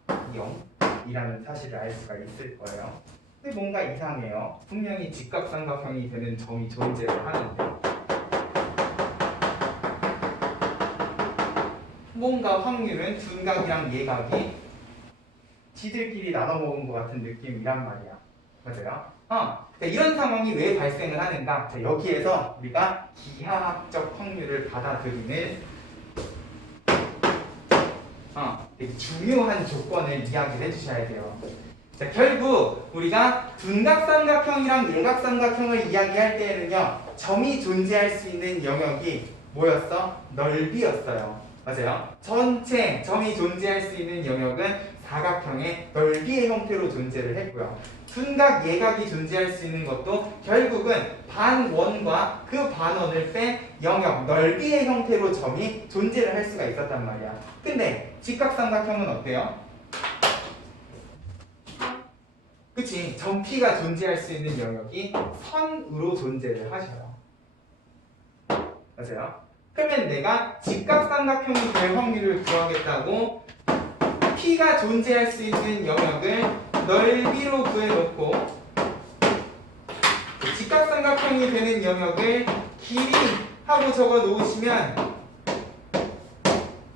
0이라는 사실을 알 수가 있을 거예요. 근데 뭔가 이상해요. 분명히 직각삼각형이 되는 점이 존재를 하는데 뭔가 확률은 둔각이랑 예각이 지들끼리 나눠 먹은 것 같은 느낌이란 말이야. 맞아요? 이런 상황이 왜 발생을 하는가? 자, 여기에서 우리가 기하학적 확률을 받아들이는 되게 중요한 조건을 이야기를 해주셔야 돼요. 자, 결국 우리가 둔각삼각형이랑 예각삼각형을 이야기할 때에는요, 점이 존재할 수 있는 영역이 뭐였어? 넓이였어요. 맞아요? 전체 점이 존재할 수 있는 영역은 사각형의 넓이의 형태로 존재를 했고요. 둔각, 예각이 존재할 수 있는 것도 결국은 반원과 그 반원을 뺀 영역, 넓이의 형태로 점이 존재를 할 수가 있었단 말이야. 근데 직각삼각형은 어때요? 그치? 점 P가 존재할 수 있는 영역이 선으로 존재를 하셔요. 맞아요? 그러면 내가 직각삼각형이 될 확률을 구하겠다고 P가 존재할 수 있는 영역을 넓이로 구해놓고 직각삼각형이 되는 영역을 길이하고 적어 놓으시면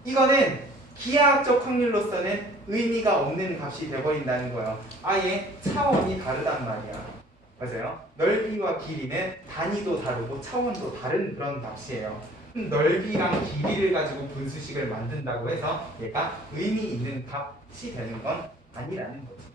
이거는 기하학적 확률로서는 의미가 없는 값이 돼버린다는 거예요. 아예 차원이 다르단 말이야. 맞아요? 넓이와 길이는 단위도 다르고 차원도 다른 그런 값이에요. 넓이랑 길이를 가지고 분수식을 만든다고 해서 얘가 의미 있는 값이 되는 건 아니라는 거지.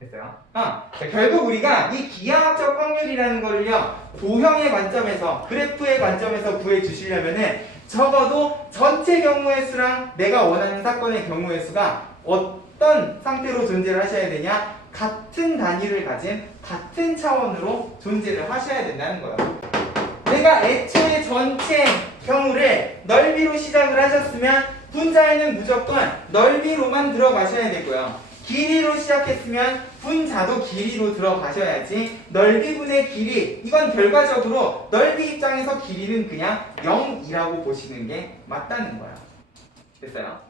됐어요? 자, 결국 우리가 이 기하학적 확률이라는 거를요, 도형의 관점에서, 그래프의 관점에서 구해주시려면은 적어도 전체 경우의 수랑 내가 원하는 사건의 경우의 수가 어떤 상태로 존재를 하셔야 되냐? 같은 단위를 가진 같은 차원으로 존재를 하셔야 된다는 거예요. 내가 애초에 전체 경우를 넓이로 시작을 하셨으면 분자에는 무조건 넓이로만 들어가셔야 되고요. 길이로 시작했으면 분자도 길이로 들어가셔야지 넓이분의 길이, 이건 결과적으로 넓이 입장에서 길이는 그냥 0이라고 보시는 게 맞다는 거야. 됐어요?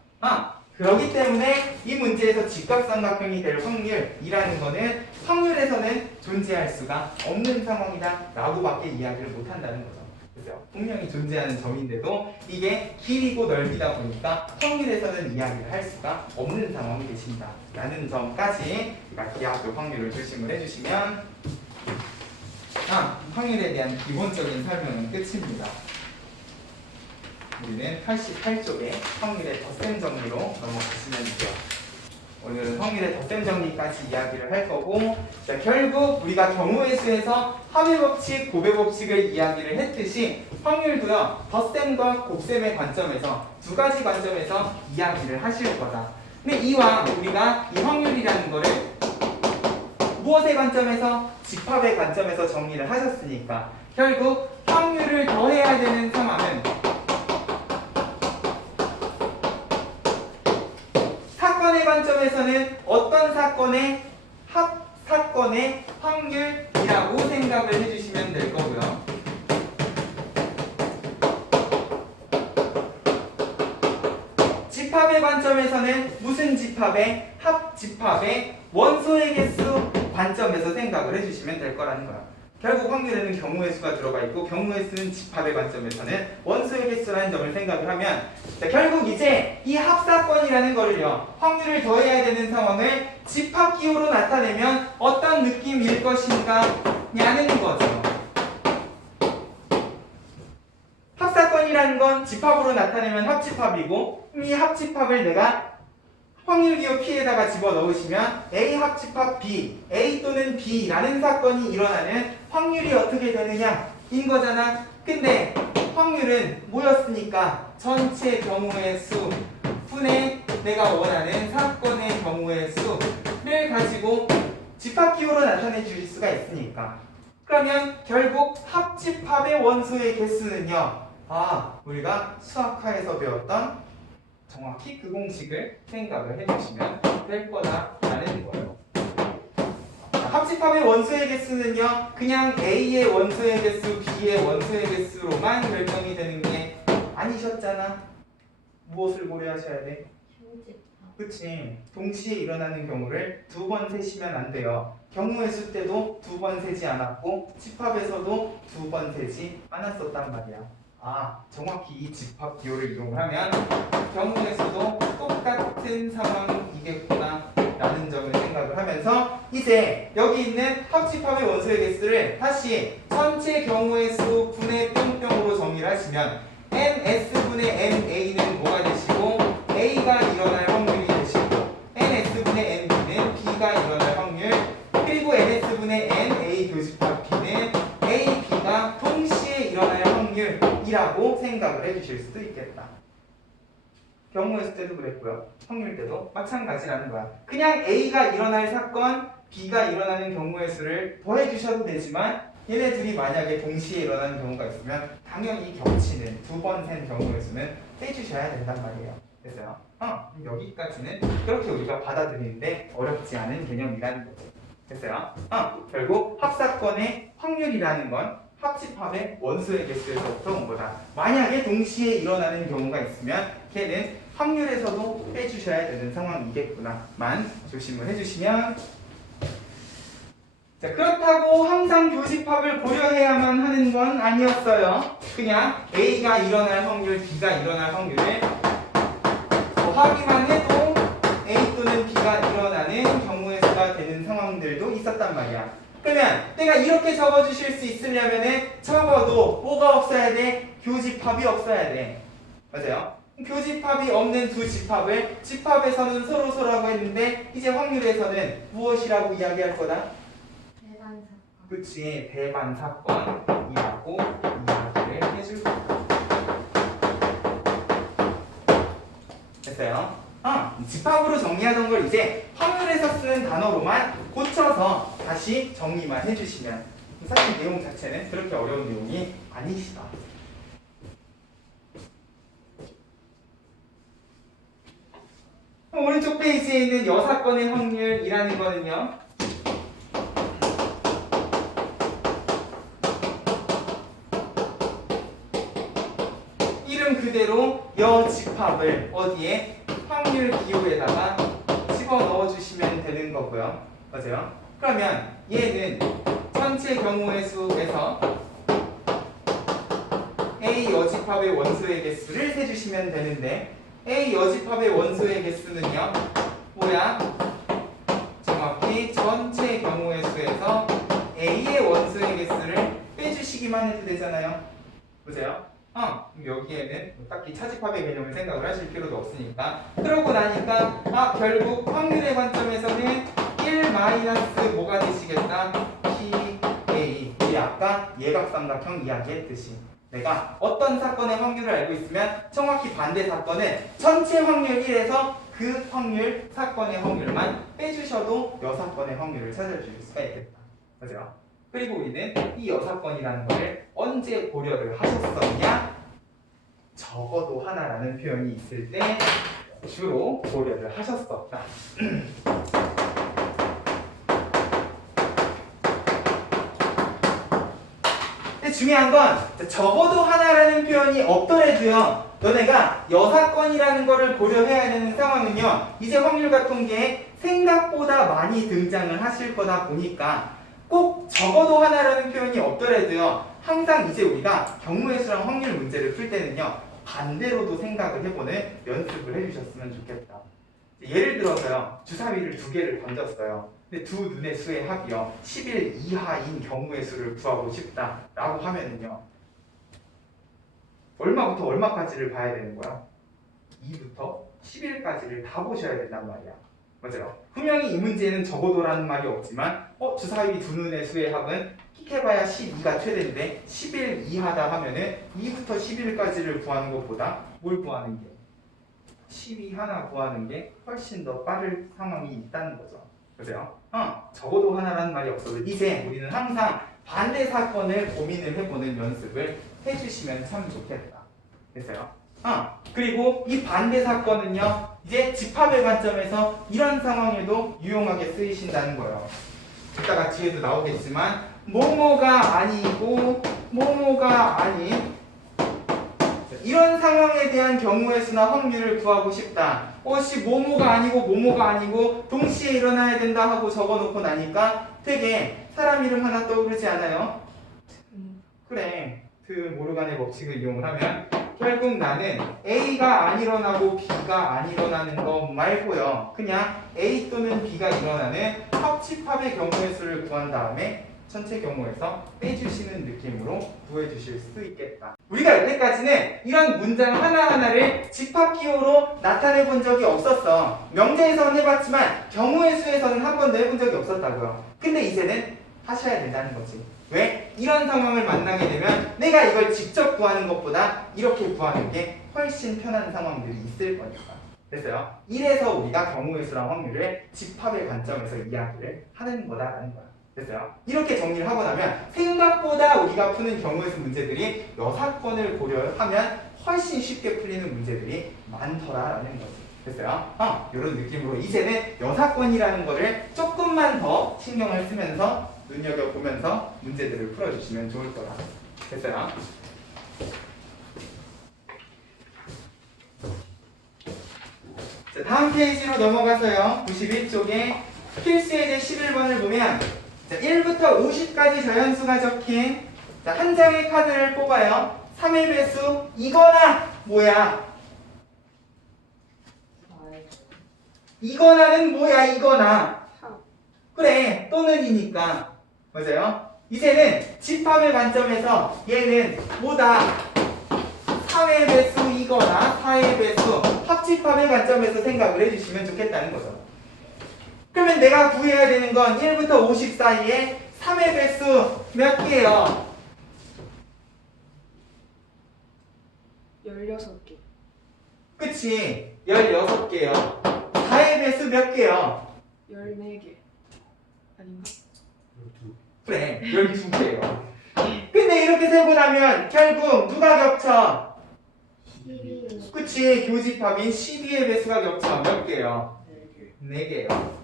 그렇기 때문에 이 문제에서 직각삼각형이 될 확률이라는 거는 확률에서는 존재할 수가 없는 상황이다 라고밖에 이야기를 못한다는 거죠. 그죠? 분명히 존재하는 점인데도 이게 길이고 넓이다 보니까 확률에서는 이야기를 할 수가 없는 상황이 되신다 라는 점까지 기하학적 확률을 중심을 해주시면 확률에 대한 기본적인 설명은 끝입니다. 우리는 88쪽에 확률의 덧셈 정리로 넘어가시면 돼요. 오늘은 확률의 덧셈 정리까지 이야기를 할 거고, 자, 결국 우리가 경우의 수에서 합의 법칙, 곱의 법칙을 이야기를 했듯이 확률도요, 덧셈과 곱셈의 관점에서 두 가지 관점에서 이야기를 하실 거다. 근데 이왕 우리가 이 확률이라는 거를 무엇의 관점에서? 집합의 관점에서 정리를 하셨으니까 결국 확률을 더해야 되는 상황은 관점에서는 어떤 사건의 합사건의 확률이라고 생각을 해주시면 될 거고요. 집합의 관점에서는 무슨 집합의 합집합의 원소의 개수 관점에서 생각을 해주시면 될 거라는 거야. 결국 확률에는 경우의 수가 들어가 있고 경우의 수는 집합의 관점에서는 원소의 개수라는 점을 생각을 하면 자, 결국 이제 이 합사건이라는 거를요 확률을 더해야 되는 상황을 집합 기호로 나타내면 어떤 느낌일 것인가 냐는 거죠. 합사건이라는 건 집합으로 나타내면 합집합이고 이 합집합을 내가 확률 기호 P에다가 집어넣으시면 A 합집합 B, A 또는 B라는 사건이 일어나는 확률이 어떻게 되느냐 인 거잖아. 근데 확률은 뭐였으니까 전체 경우의 수 분의 내가 원하는 사건의 경우의 수를 가지고 집합 기호로 나타내 주실 수가 있으니까. 그러면 결국 합집합의 원소의 개수는요 우리가 수학화에서 배웠던 정확히 그 공식을 생각을 해주시면 될 거다라는 거예요. 합집합의 원소의 개수는요 그냥 A의 원소의 개수, B의 원소의 개수로만 결정이 되는 게 아니셨잖아. 무엇을 고려하셔야 돼? 교집합. 그치. 동시에 일어나는 경우를 두 번 세시면 안 돼요. 경우의 수 때도 두 번 세지 않았고 집합에서도 두 번 세지 않았었단 말이야. 정확히 이 집합 기호를 이용하면 경우에서도 똑같은 상황이겠구나 라는 점을 생각을 하면서 이제 여기 있는 합집합의 원소의 개수를 다시 전체 경우의 수 분의 뿅뿅으로 정의를 하시면 NS분의 NA는 뭐가 되시고 A가 일어날 확률이 되시고 NS분의 NB는 B가 일어날 확률 그리고 NS분의 NA 교집합 B는 A, B가 동시에 일어날 확률이라고 생각을 해주실 수도 있겠다. 경우의 수 때도 그랬고요. 확률 때도 마찬가지라는 거야. 그냥 A가 일어날 사건, B가 일어나는 경우의 수를 더해주셔도 되지만 얘네 둘이 만약에 동시에 일어나는 경우가 있으면 당연히 겹치는 두 번 센 경우의 수는 빼주셔야 된단 말이에요. 됐어요? 여기까지는 그렇게 우리가 받아들이는데 어렵지 않은 개념이라는 거죠. 됐어요? 결국 합사건의 확률이라는 건 합집합의 원소의 개수에서부터 온 거다. 만약에 동시에 일어나는 경우가 있으면 걔는 확률에서도 빼주셔야 되는 상황이겠구나만 조심을 해주시면 자, 그렇다고 항상 교집합을 고려해야만 하는 건 아니었어요. 그냥 A가 일어날 확률, B가 일어날 확률을 더하기만 해도 A 또는 B가 일어나는 경우의 수가 되는 상황들도 있었단 말이야. 그러면 내가 이렇게 적어주실 수 있으려면은 적어도 뭐가 없어야 돼? 교집합이 없어야 돼. 맞아요? 교집합이 없는 두 집합을 집합에서는 서로서라고 했는데 이제 확률에서는 무엇이라고 이야기할 거다? 대반사건. 그치, 대반사건이라고 이야기를 해줄 거다. 됐어요? 집합으로 정리하던 걸 이제 확률에서 쓰는 단어로만 고쳐서 다시 정리만 해주시면 사실 내용 자체는 그렇게 어려운 내용이 아니시다. 오른쪽 페이지에 있는 여사건의 확률이라는 거는요. 이름 그대로 여집합을 어디에? 확률 기호에다가 집어넣어 주시면 되는 거고요. 맞아요? 그러면 얘는 전체 경우의 수에서 A 여집합의 원소의 개수를 세주시면 되는데 A 여집합의 원소의 개수는요 뭐야? 정확히 전체 경우의 수에서 A의 원소의 개수를 빼주시기만 해도 되잖아요. 보세요. 여기에는 딱히 차집합의 개념을 생각을 하실 필요도 없으니까 그러고 나니까 결국 확률의 관점에서는 1 마이너스 뭐가 되시겠다? PA. 우리 아까 예각삼각형 이야기했듯이 내가 어떤 사건의 확률을 알고 있으면 정확히 반대 사건은 전체 확률 1에서 그 확률, 사건의 확률만 빼주셔도 여사건의 확률을 찾아주실 수가 있겠다. 맞아요? 그리고 우리는 이 여사건이라는 것을 언제 고려를 하셨었냐? 적어도 하나라는 표현이 있을 때 주로 고려를 하셨었다. 근데 중요한 건 적어도 하나라는 표현이 없더라도요. 너네가 여사건이라는 거를 고려해야 되는 상황은요. 이제 확률과 통계에 생각보다 많이 등장을 하실 거다 보니까 꼭 적어도 하나라는 표현이 없더라도요. 항상 이제 우리가 경우의 수랑 확률 문제를 풀 때는요. 반대로도 생각을 해보는 연습을 해주셨으면 좋겠다. 예를 들어서요. 주사위를 2개를 던졌어요. 근데 두 눈의 수의 합이요. 10일 이하인 경우의 수를 구하고 싶다라고 하면은요. 얼마부터 얼마까지를 봐야 되는 거야? 2부터 10일까지를 다 보셔야 된단 말이야. 맞아요. 분명히 이 문제는 적어도라는 말이 없지만 주사위 두 눈의 수의 합은 킥해봐야 12가 최대인데 10일 이하다 하면은 2부터 11까지를 구하는 것보다 뭘 구하는 게 12 하나 구하는 게 훨씬 더 빠를 상황이 있다는 거죠. 그죠? 적어도 하나라는 말이 없어도 이제 우리는 항상 반대 사건을 고민을 해보는 연습을 해주시면 참 좋겠다. 됐어요? 그리고 이 반대 사건은요, 이제 집합의 관점에서 이런 상황에도 유용하게 쓰이신다는 거예요. 이따가 뒤에도 나오겠지만, 뭐뭐가 아니고, 뭐뭐가 아닌, 이런 상황에 대한 경우의 수나 확률을 구하고 싶다. 뭐뭐가 아니고, 뭐뭐가 아니고, 동시에 일어나야 된다 하고 적어놓고 나니까 되게 사람 이름 하나 떠오르지 않아요? 그래. 그 모르간의 법칙을 이용하면 결국 나는 A가 안 일어나고 B가 안 일어나는 거 말고요. 그냥 A 또는 B가 일어나는 합집합의 경우의 수를 구한 다음에 전체 경우에서 빼주시는 느낌으로 구해주실 수 있겠다. 우리가 여태까지는 이런 문장 하나하나를 집합기호로 나타내 본 적이 없었어. 명제에서는 해봤지만 경우의 수에서는 한 번도 해본 적이 없었다고요. 근데 이제는 하셔야 된다는 거지. 왜? 이런 상황을 만나게 되면 내가 이걸 직접 구하는 것보다 이렇게 구하는 게 훨씬 편한 상황들이 있을 거니까. 됐어요? 이래서 우리가 경우의 수랑 확률을 집합의 관점에서 이야기를 하는 거다라는 거야. 됐어요? 이렇게 정리를 하고 나면 생각보다 우리가 푸는 경우의 수 문제들이 여사건을 고려하면 훨씬 쉽게 풀리는 문제들이 많더라라는 거지. 됐어요? 이런 느낌으로 이제는 여사건이라는 거를 조금만 더 신경을 쓰면서 눈여겨보면서 문제들을 풀어주시면 좋을 거라. 됐어요? 자, 다음 페이지로 넘어가서요. 91쪽에 필수예제 11번을 보면 1부터 50까지 자연수가 적힌 한 장의 카드를 뽑아요. 3의 배수 이거나 뭐야? 이거나는 뭐야? 이거나. 그래, 또는이니까. 맞아요? 이제는 집합의 관점에서 얘는 뭐다? 3의 배수이거나 4의 배수 합집합의 관점에서 생각을 해주시면 좋겠다는 거죠. 그러면 내가 구해야 되는 건 1부터 50 사이에 3의 배수 몇 개요? 16개. 그치? 16개요. 4의 배수 몇 개요? 14개. 아닌가? 그래, 12개예요. 근데 이렇게 세고 나면 결국 누가 겹쳐? 12. 그치, 교집합인 12의 배수가 겹쳐. 몇 개요? 4개요.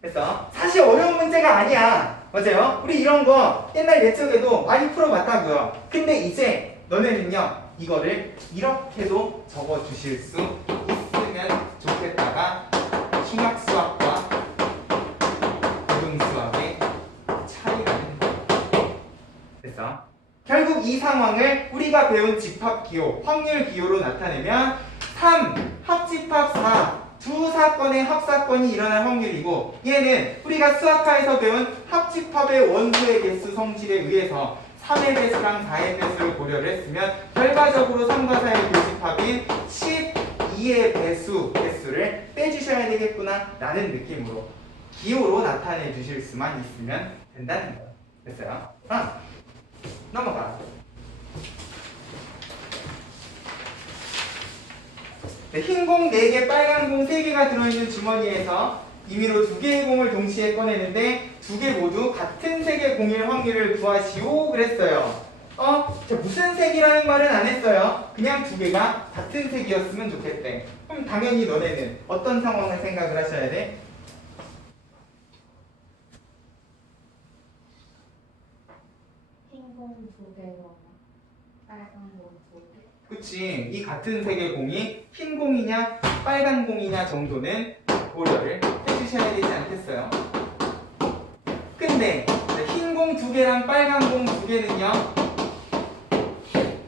됐어? 사실 어려운 문제가 아니야. 맞아요? 우리 이런 거 옛날 예적에도 많이 풀어봤다고요. 근데 이제 너네는요, 이거를 이렇게도 적어주실 수 있으면 좋겠다가 중학수학과 고등수학의 차이라는 거예요. 됐어? 결국 이 상황을 우리가 배운 집합기호, 확률기호로 나타내면 3, 합집합 4 두 사건의 합사건이 일어날 확률이고 얘는 우리가 수학과에서 배운 합집합의 원수의 개수 성질에 의해서 3의 배수랑 4의 배수를 고려를 했으면 결과적으로 3과 4의 교집합인 12의 배수 개수를 빼주셔야 되겠구나 라는 느낌으로 기호로 나타내 주실 수만 있으면 된다는 거예요. 됐어요? 넘어가. 네, 흰 공 4개, 빨간 공 3개가 들어있는 주머니에서 임의로 2개의 공을 동시에 꺼내는데 2개 모두 같은 색의 공일 확률을 구하시오 그랬어요. 무슨 색이라는 말은 안 했어요. 그냥 2개가 같은 색이었으면 좋겠대. 그럼 당연히 너네는 어떤 상황을 생각을 하셔야 돼? 흰공 2개거나 빨간 공 2개. 그치. 이 같은 색의 공이 흰 공이냐 빨간 공이냐 정도는 고려를 해주셔야 되지 않겠어요? 근데 흰 공 2개랑 빨간 공 2개는요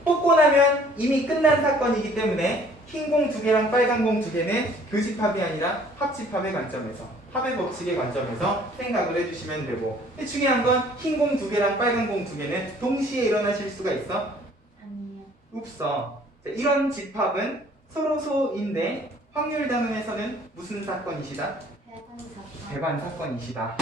뽑고 나면 이미 끝난 사건이기 때문에 흰 공 2개랑 빨간 공 2개는 교집합이 아니라 합집합의 관점에서 합의 법칙의 관점에서 생각을 해주시면 되고, 근데 중요한 건 흰 공 2개랑 빨간 공 2개는 동시에 일어나실 수가 있어? 아니요. 없어. 자, 이런 집합은 서로소인데 확률 단원에서는 무슨 사건이시다? 배관 사건. 배반 사건이시다.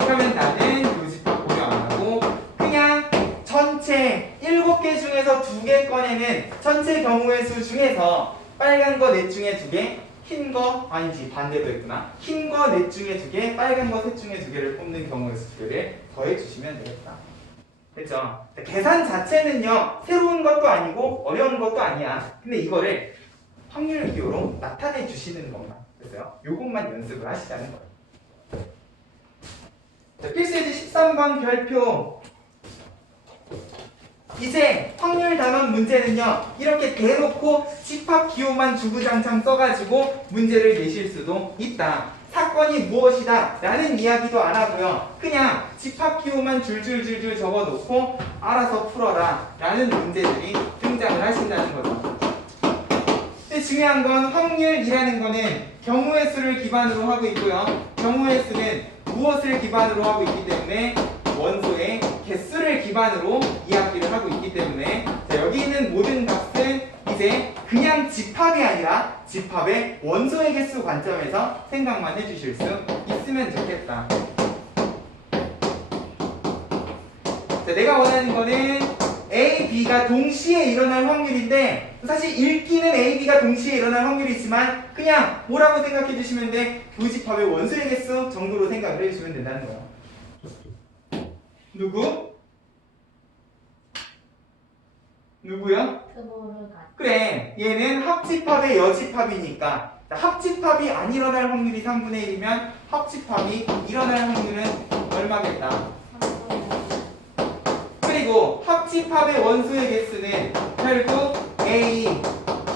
그러면 나는 교집합 고려 안 하고 그냥 전체 7개 중에서 2개 꺼내는 전체 경우의 수 중에서 빨간 거 넷 중에 2개, 흰 거 아니지 반대도 했구나. 흰 거 넷 중에 2개, 빨간 거 셋 중에 2개를 뽑는 경우의 수를 더해 주시면 되겠다. 됐죠? 계산 자체는요 새로운 것도 아니고 어려운 것도 아니야. 근데 이거를 확률 기호로 나타내 주시는 것만, 됐어요? 요것만 연습을 하시자는 거예요. 자, 필수예제 13번 별표. 이제 확률 단원 문제는요 이렇게 대놓고 집합 기호만 주구장창 써가지고 문제를 내실 수도 있다. 사건이 무엇이다 라는 이야기도 안 하고요 그냥 집합 기호만 줄줄줄줄 적어놓고 알아서 풀어라 라는 문제들이 등장을 하신다는 거죠. 근데 중요한 건 확률이라는 거는 경우의 수를 기반으로 하고 있고요 경우의 수는 무엇을 기반으로 하고 있기 때문에 원소의 개수를 기반으로 이야기를 하고 있기 때문에 자, 여기 있는 모든 값은 이제 그냥 집합이 아니라 집합의 원소의 개수 관점에서 생각만 해주실 수 있으면 좋겠다. 자, 내가 원하는 거는 A, B가 동시에 일어날 확률인데 사실 읽기는 A, B가 동시에 일어날 확률이 있지만 그냥 뭐라고 생각해 주시면 돼? 교집합의 원소의 개수 정도로 생각을 해주시면 된다는 거예요. 누구? 누구요? 크보를 갖. 그래, 얘는 합집합의 여집합이니까 합집합이 안 일어날 확률이 3분의 1이면 합집합이 일어날 확률은 얼마겠다? 그리고 합집합의 원소의 개수는 결국 A,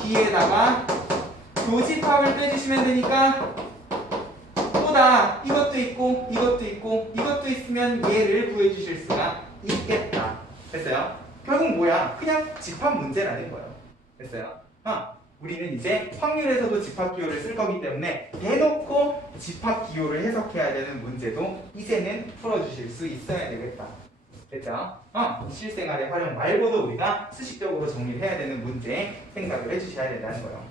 B에다가 교집합을 빼주시면 되니까 보다 이것도 있고 이것도 있고 이것도 있으면 얘를 구해주실 수가 있겠다. 됐어요? 결국 뭐야? 그냥 집합 문제라는 거예요. 됐어요? 우리는 이제 확률에서도 집합 기호를 쓸 거기 때문에 대놓고 집합 기호를 해석해야 되는 문제도 이제는 풀어주실 수 있어야 되겠다. 됐죠? 실생활의 활용 말고도 우리가 수식적으로 정리를 해야 되는 문제 생각을 해주셔야 된다는 거예요.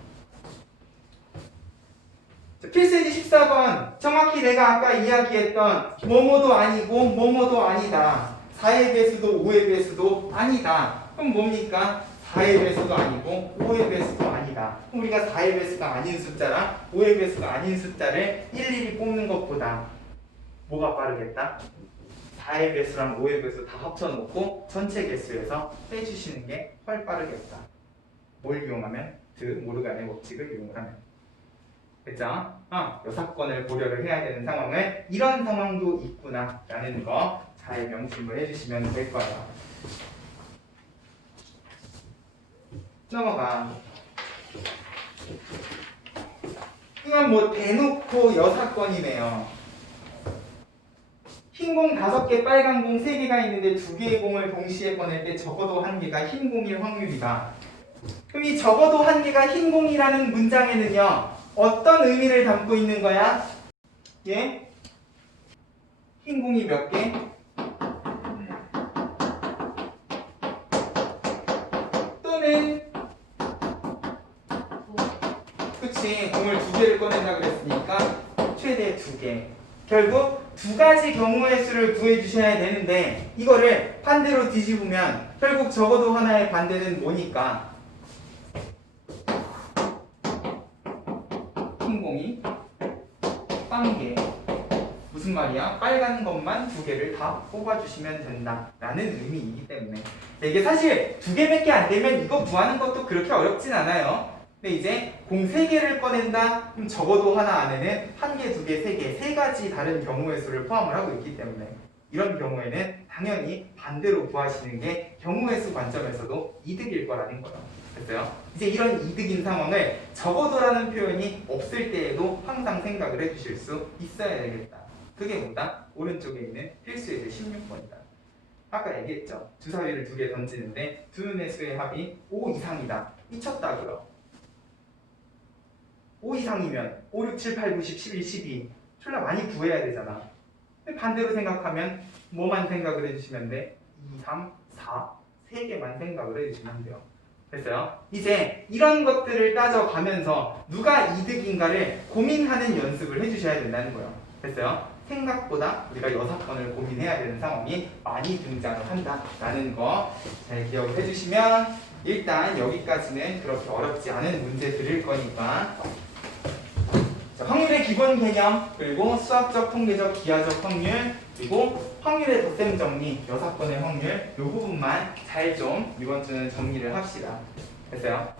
필수예제 14번 정확히 내가 아까 이야기했던 뭐뭐도 아니고 뭐뭐도 아니다. 4의 배수도 5의 배수도 아니다. 그럼 뭡니까? 4의 배수도 아니고 5의 배수도 아니다. 그럼 우리가 4의 배수가 아닌 숫자랑 5의 배수가 아닌 숫자를 일일이 뽑는 것보다 뭐가 빠르겠다? 4의 배수랑 5의 배수 다 합쳐놓고 전체 개수에서 빼주시는 게 훨 빠르겠다. 뭘 이용하면? 모르간의 법칙을 이용하면. 그죠? 요 사건을 고려를 해야 되는 상황을 이런 상황도 있구나 라는 거 잘 명심을 해주시면 될 거예요. 넘어가. 이건 뭐 대놓고 여사건이네요. 흰 공 5개, 빨간 공 3개가 있는데 2개의 공을 동시에 꺼낼 때 적어도 1개가 흰 공일 확률이다. 그럼 이 적어도 1개가 흰 공이라는 문장에는요 어떤 의미를 담고 있는 거야? 예? 흰 공이 몇 개? 또는 그치, 공을 2개를 꺼낸다 그랬으니까 최대 2개. 결국 2가지 경우의 수를 구해주셔야 되는데 이거를 반대로 뒤집으면 결국 적어도 하나의 반대는 뭐니까? 흰공이 빵개. 무슨 말이야? 빨간 것만 2개를 다 뽑아주시면 된다 라는 의미이기 때문에 이게 사실 2개밖에 안 되면 이거 구하는 것도 그렇게 어렵진 않아요. 근데 이제 공 3개를 꺼낸다? 그럼 적어도 하나 안에는 1개, 2개, 3개, 3가지 다른 경우의 수를 포함을 하고 있기 때문에 이런 경우에는 당연히 반대로 구하시는 게 경우의 수 관점에서도 이득일 거라는 거예요. 됐어요? 이제 이런 이득인 상황을 적어도라는 표현이 없을 때에도 항상 생각을 해주실 수 있어야 되겠다. 그게 뭐다? 오른쪽에 있는 필수예제 16번이다. 아까 얘기했죠. 주사위를 2개 던지는데 두 눈의 수의 합이 5 이상이다. 미쳤다고요. 5 이상이면 5, 6, 7, 8, 9, 10, 11, 12 졸라 많이 구해야 되잖아. 근데 반대로 생각하면 뭐만 생각을 해주시면 돼? 2, 3, 4 3개만 생각을 해주시면 돼요. 됐어요? 이제 이런 것들을 따져가면서 누가 이득인가를 고민하는 연습을 해주셔야 된다는 거예요. 됐어요? 생각보다 우리가 6번을 고민해야 되는 상황이 많이 등장을 한다라는 거 잘 기억을 해주시면 일단 여기까지는 그렇게 어렵지 않은 문제 드릴 거니까 자, 확률의 기본 개념 그리고 수학적, 통계적, 기하적 확률 그리고 확률의 덧셈 정리 6번의 확률 이 부분만 잘 좀 이번 주는 정리를 합시다. 됐어요?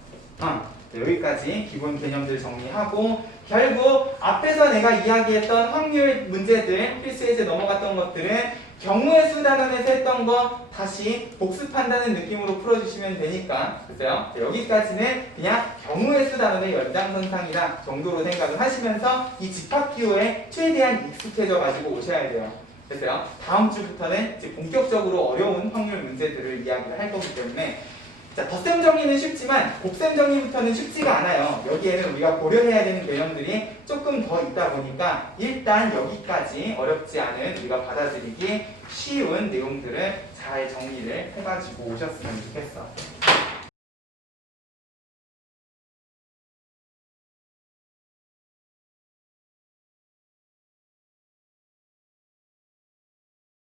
여기까지 기본 개념들 정리하고 결국 앞에서 내가 이야기했던 확률 문제들 필수예제 넘어갔던 것들은 경우의 수 단원에서 했던 거 다시 복습한다는 느낌으로 풀어주시면 되니까 됐어요? 여기까지는 그냥 경우의 수 단원의 연장선상이다 정도로 생각을 하시면서 이 집합기호에 최대한 익숙해져 가지고 오셔야 돼요. 됐어요? 다음 주부터는 이제 본격적으로 어려운 확률 문제들을 이야기를 할 거기 때문에 자, 덧셈 정리는 쉽지만 곱셈 정리부터는 쉽지가 않아요. 여기에는 우리가 고려해야 되는 개념들이 조금 더 있다 보니까 일단 여기까지 어렵지 않은 우리가 받아들이기 쉬운 내용들을 잘 정리를 해가지고 오셨으면 좋겠어.